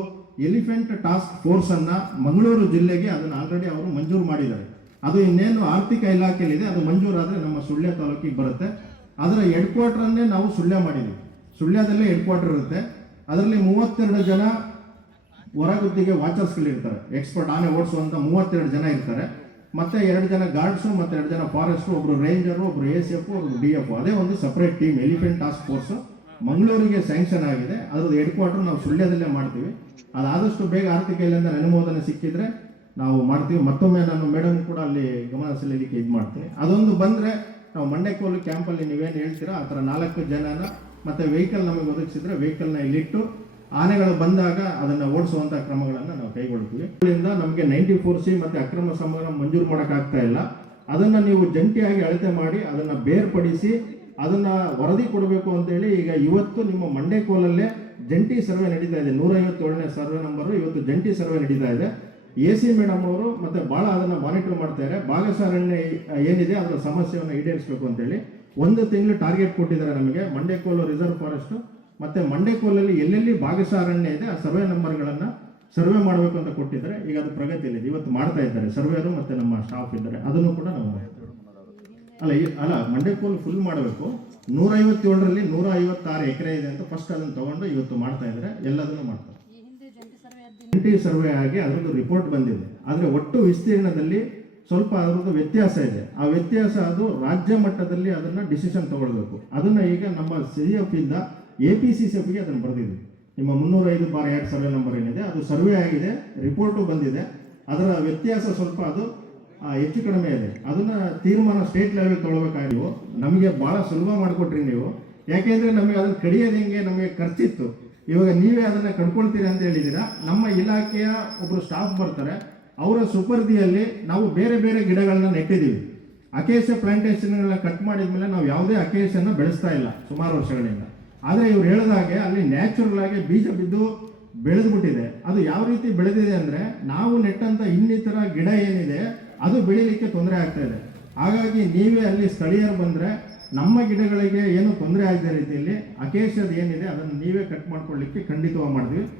ಎಲಿಫೆಂಟ್ ಟಾಸ್ಕ್ ಫೋರ್ಸನ್ನು ಮಂಗಳೂರು ಜಿಲ್ಲೆಗೆ ಅದನ್ನು ಆಲ್ರೆಡಿ ಅವರು ಮಂಜೂರು ಮಾಡಿದ್ದಾರೆ. ಅದು ಇನ್ನೇನು ಆರ್ಥಿಕ ಇಲಾಖೆಯಲ್ಲಿದೆ, ಅದು ಮಂಜೂರಾದರೆ ನಮ್ಮ ಸುಳ್ಯ ತಾಲೂಕಿಗೆ ಬರುತ್ತೆ. ಅದರ ಹೆಡ್ ಕ್ವಾರ್ಟರನ್ನೇ ನಾವು ಸುಳ್ಯ ಮಾಡಿದ್ದೀವಿ. ಸುಳ್ಯದಲ್ಲೇ ಹೆಡ್ ಕ್ವಾರ್ಟರ್ ಇರುತ್ತೆ. ಅದರಲ್ಲಿ 32 ಜನ ಹೊರಗುತ್ತಿಗೆ ವಾಚರ್ಸ್ಗಳಿರ್ತಾರೆ, ಎಕ್ಸ್ಪರ್ಟ್ ಆನೆ ಓಡಿಸುವಂಥ 32 ಜನ ಇರ್ತಾರೆ. ಮತ್ತು 2 ಜನ ಗಾರ್ಡ್ಸು ಮತ್ತು 2 ಜನ ಫಾರೆಸ್ಟು, ಒಬ್ಬರು ರೇಂಜರು, ಒಬ್ಬರು ACF, ಒಬ್ಬರು DF. ಅದೇ ಒಂದು separate team elephant task force ಮಂಗಳೂರಿಗೆ ಸ್ಯಾಂಕ್ಷನ್ ಆಗಿದೆ. ಅದ್ರದ್ದು ಹೆಡ್ ಕ್ವಾರ್ಟರ್ ನಾವು ಸುಳ್ಯದಲ್ಲೇ ಮಾಡ್ತೀವಿ. ಅದಾದಷ್ಟು ಬೇಗ ಆರ್ಥಿಕ ಇಲಾಖೆಯಿಂದ ಅನುಮೋದನೆ ಸಿಕ್ಕಿದ್ರೆ ನಾವು ಮಾಡ್ತೀವಿ. ಮತ್ತೊಮ್ಮೆ ನಾನು ಮೇಡಮ್ ಕೂಡ ಅಲ್ಲಿ ಗಮನ ಸೆಳೆಯಲಿಕ್ಕೆ ಇದು ಮಾಡ್ತೀನಿ. ಅದೊಂದು ಬಂದರೆ ನಾವು ಮಂಡೆಕೋಲು ಕ್ಯಾಂಪಲ್ಲಿ ನೀವೇನು ಹೇಳ್ತೀರಾ ಆ ಥರ 4 ಜನನ ಮತ್ತು ವೆಹಿಕಲ್ ನಮಗೆ ಒದಗಿಸಿದ್ರೆ ವೆಹಿಕಲ್ನ ಇಲ್ಲಿಟ್ಟು ಆನೆಗಳು ಬಂದಾಗ ಅದನ್ನು ಓಡಿಸುವಂಥ ಕ್ರಮಗಳನ್ನು ನಾವು ಕೈಗೊಳ್ತೀವಿ. ಇದರಿಂದ ನಮಗೆ 94C ಮತ್ತು ಅಕ್ರಮ ಸಂಗ್ರಹ ಮಂಜೂರು ಮಾಡೋಕ್ಕಾಗ್ತಾ ಇಲ್ಲ. ಅದನ್ನು ನೀವು ಜಂಟಿಯಾಗಿ ಅಳತೆ ಮಾಡಿ ಅದನ್ನು ಬೇರ್ಪಡಿಸಿ ಅದನ್ನು ವರದಿ ಕೊಡಬೇಕು ಅಂತೇಳಿ ಈಗ ಇವತ್ತು ನಿಮ್ಮ ಮಂಡೆಕೋಲಲ್ಲೇ ಜಂಟಿ ಸರ್ವೆ ನಡೀತಾ ಇದೆ. 157ನೇ ಸರ್ವೆ ನಂಬರು ಇವತ್ತು ಜಂಟಿ ಸರ್ವೆ ನಡೀತಾ ಇದೆ. AC ಮೇಡಮ್ ಅವರು ಮತ್ತು ಭಾಳ ಅದನ್ನು ಮಾನಿಟರ್ ಮಾಡ್ತಾರೆ. ಭಾಗಶಃ ಅರಣ್ಯ ಏನಿದೆ ಅದರ ಸಮಸ್ಯೆಯನ್ನು ಈಡೇರಿಸಬೇಕು ಅಂತೇಳಿ 1 ತಿಂಗಳು ಟಾರ್ಗೆಟ್ ಕೊಟ್ಟಿದ್ದಾರೆ ನಮಗೆ. ಮಂಡೆಕೋಲು ರಿಸರ್ವ್ ಫಾರೆಸ್ಟು ಮತ್ತು ಮಂಡೆಕೋಲಲ್ಲಿ ಎಲ್ಲೆಲ್ಲಿ ಭಾಗಶಃ ಅರಣ್ಯ ಇದೆ ಆ ಸರ್ವೆ ನಂಬರ್ಗಳನ್ನು ಸರ್ವೆ ಮಾಡಬೇಕು ಅಂತ ಕೊಟ್ಟಿದ್ದಾರೆ. ಈಗ ಅದು ಪ್ರಗತಿಯಲ್ಲಿದೆ, ಇವತ್ತು ಮಾಡ್ತಾ ಇದ್ದಾರೆ ಸರ್ವೇರು ಮತ್ತು ನಮ್ಮ ಸ್ಟಾಫ್ ಇದ್ದಾರೆ. ಅದನ್ನು ಕೂಡ ನಾವು ಅಲ್ಲ ಮಂಡ್ಯಕೋಲ್ ಫುಲ್ ಮಾಡಬೇಕು. 157ರಲ್ಲಿ 156 ಎಕರೆ ಇದೆ ಅಂತ ಫಸ್ಟ್ ಅದನ್ನು ತಗೊಂಡು ಇವತ್ತು ಮಾಡ್ತಾ ಇದ್ದಾರೆ, ಎಲ್ಲದನ್ನು ಮಾಡ್ತಾರೆ. ಜಂಟಿ ಸರ್ವೆ ಆಗಿ ಅದರದ್ದು ರಿಪೋರ್ಟ್ ಬಂದಿದೆ. ಆದರೆ ಒಟ್ಟು ವಿಸ್ತೀರ್ಣದಲ್ಲಿ ಸ್ವಲ್ಪ ಅದರದ್ದು ವ್ಯತ್ಯಾಸ ಇದೆ. ಆ ವ್ಯತ್ಯಾಸ ಅದು ರಾಜ್ಯ ಮಟ್ಟದಲ್ಲಿ ಅದನ್ನು ಡಿಸಿಷನ್ ತಗೊಳ್ಬೇಕು. ಅದನ್ನು ಈಗ ನಮ್ಮ CF ಇಂದ APCCFಗೆ ಅದನ್ನು ಬರೆದಿದೆ. ನಿಮ್ಮ 305/2 ಸರ್ವೆ ನಂಬರ್ ಏನಿದೆ ಅದು ಸರ್ವೆ ಆಗಿದೆ, ರಿಪೋರ್ಟು ಬಂದಿದೆ. ಅದರ ವ್ಯತ್ಯಾಸ ಸ್ವಲ್ಪ ಅದು ಹೆಚ್ಚು ಕಡಿಮೆ ಇದೆ. ಅದನ್ನು ತೀರ್ಮಾನ ಸ್ಟೇಟ್ ಲೆವೆಲ್ ತೊಗೊಳ್ಬೇಕಾಗಿ ನೀವು ನಮಗೆ ಭಾಳ ಸುಲಭ ಮಾಡಿಕೊಟ್ರಿ ನೀವು. ಯಾಕೆಂದರೆ ನಮಗೆ ಅದನ್ನು ಕಡಿಯೋದು ಹೆಂಗೆ, ನಮಗೆ ಖರ್ಚಿತ್ತು. ಇವಾಗ ನೀವೇ ಅದನ್ನು ಕಡ್ಕೊಳ್ತೀರಿ ಅಂತ ಹೇಳಿದ್ದೀರಾ. ನಮ್ಮ ಇಲಾಖೆಯ ಒಬ್ಬರು ಸ್ಟಾಫ್ ಬರ್ತಾರೆ, ಅವರ ಸುಪರ್ದಿಯಲ್ಲಿ ನಾವು ಬೇರೆ ಬೇರೆ ಗಿಡಗಳನ್ನ ನೆಟ್ಟಿದ್ದೀವಿ. ಅಕೇಶಿಯಾ ಪ್ಲಾಂಟೇಶನ್ಗಳನ್ನ ಕಟ್ ಮಾಡಿದ ಮೇಲೆ ನಾವು ಯಾವುದೇ ಅಕೇಶಿಯನ್ನ ಬೆಳೆಸ್ತಾ ಇಲ್ಲ ಸುಮಾರು ವರ್ಷಗಳಿಂದ. ಆದರೆ ಇವ್ರು ಹೇಳಿದ ಹಾಗೆ ಅಲ್ಲಿ ನ್ಯಾಚುರಲ್ ಆಗಿ ಬೀಜ ಬಿದ್ದು ಬೆಳೆದ್ಬಿಟ್ಟಿದೆ. ಅದು ಯಾವ ರೀತಿ ಬೆಳೆದಿದೆ ಅಂದರೆ ನಾವು ನೆಟ್ಟಂಥ ಇನ್ನಿತರ ಗಿಡ ಏನಿದೆ ಅದು ಬೆಳೀಲಿಕ್ಕೆ ತೊಂದರೆ ಆಗ್ತಾ ಇದೆ. ಹಾಗಾಗಿ ನೀವೇ ಅಲ್ಲಿ ಸ್ಥಳೀಯರು ಬಂದರೆ ನಮ್ಮ ಗಿಡಗಳಿಗೆ ಏನು ತೊಂದರೆ ಆಗದ ರೀತಿಯಲ್ಲಿ ಅಕೇಶಿಯದ ಏನಿದೆ ಅದನ್ನು ನೀವೇ ಕಟ್ ಮಾಡ್ಕೊಳ್ಳಿಕ್ಕೆ ಖಂಡಿತವಾಗಿ ಮಾಡಿದ್ವಿ.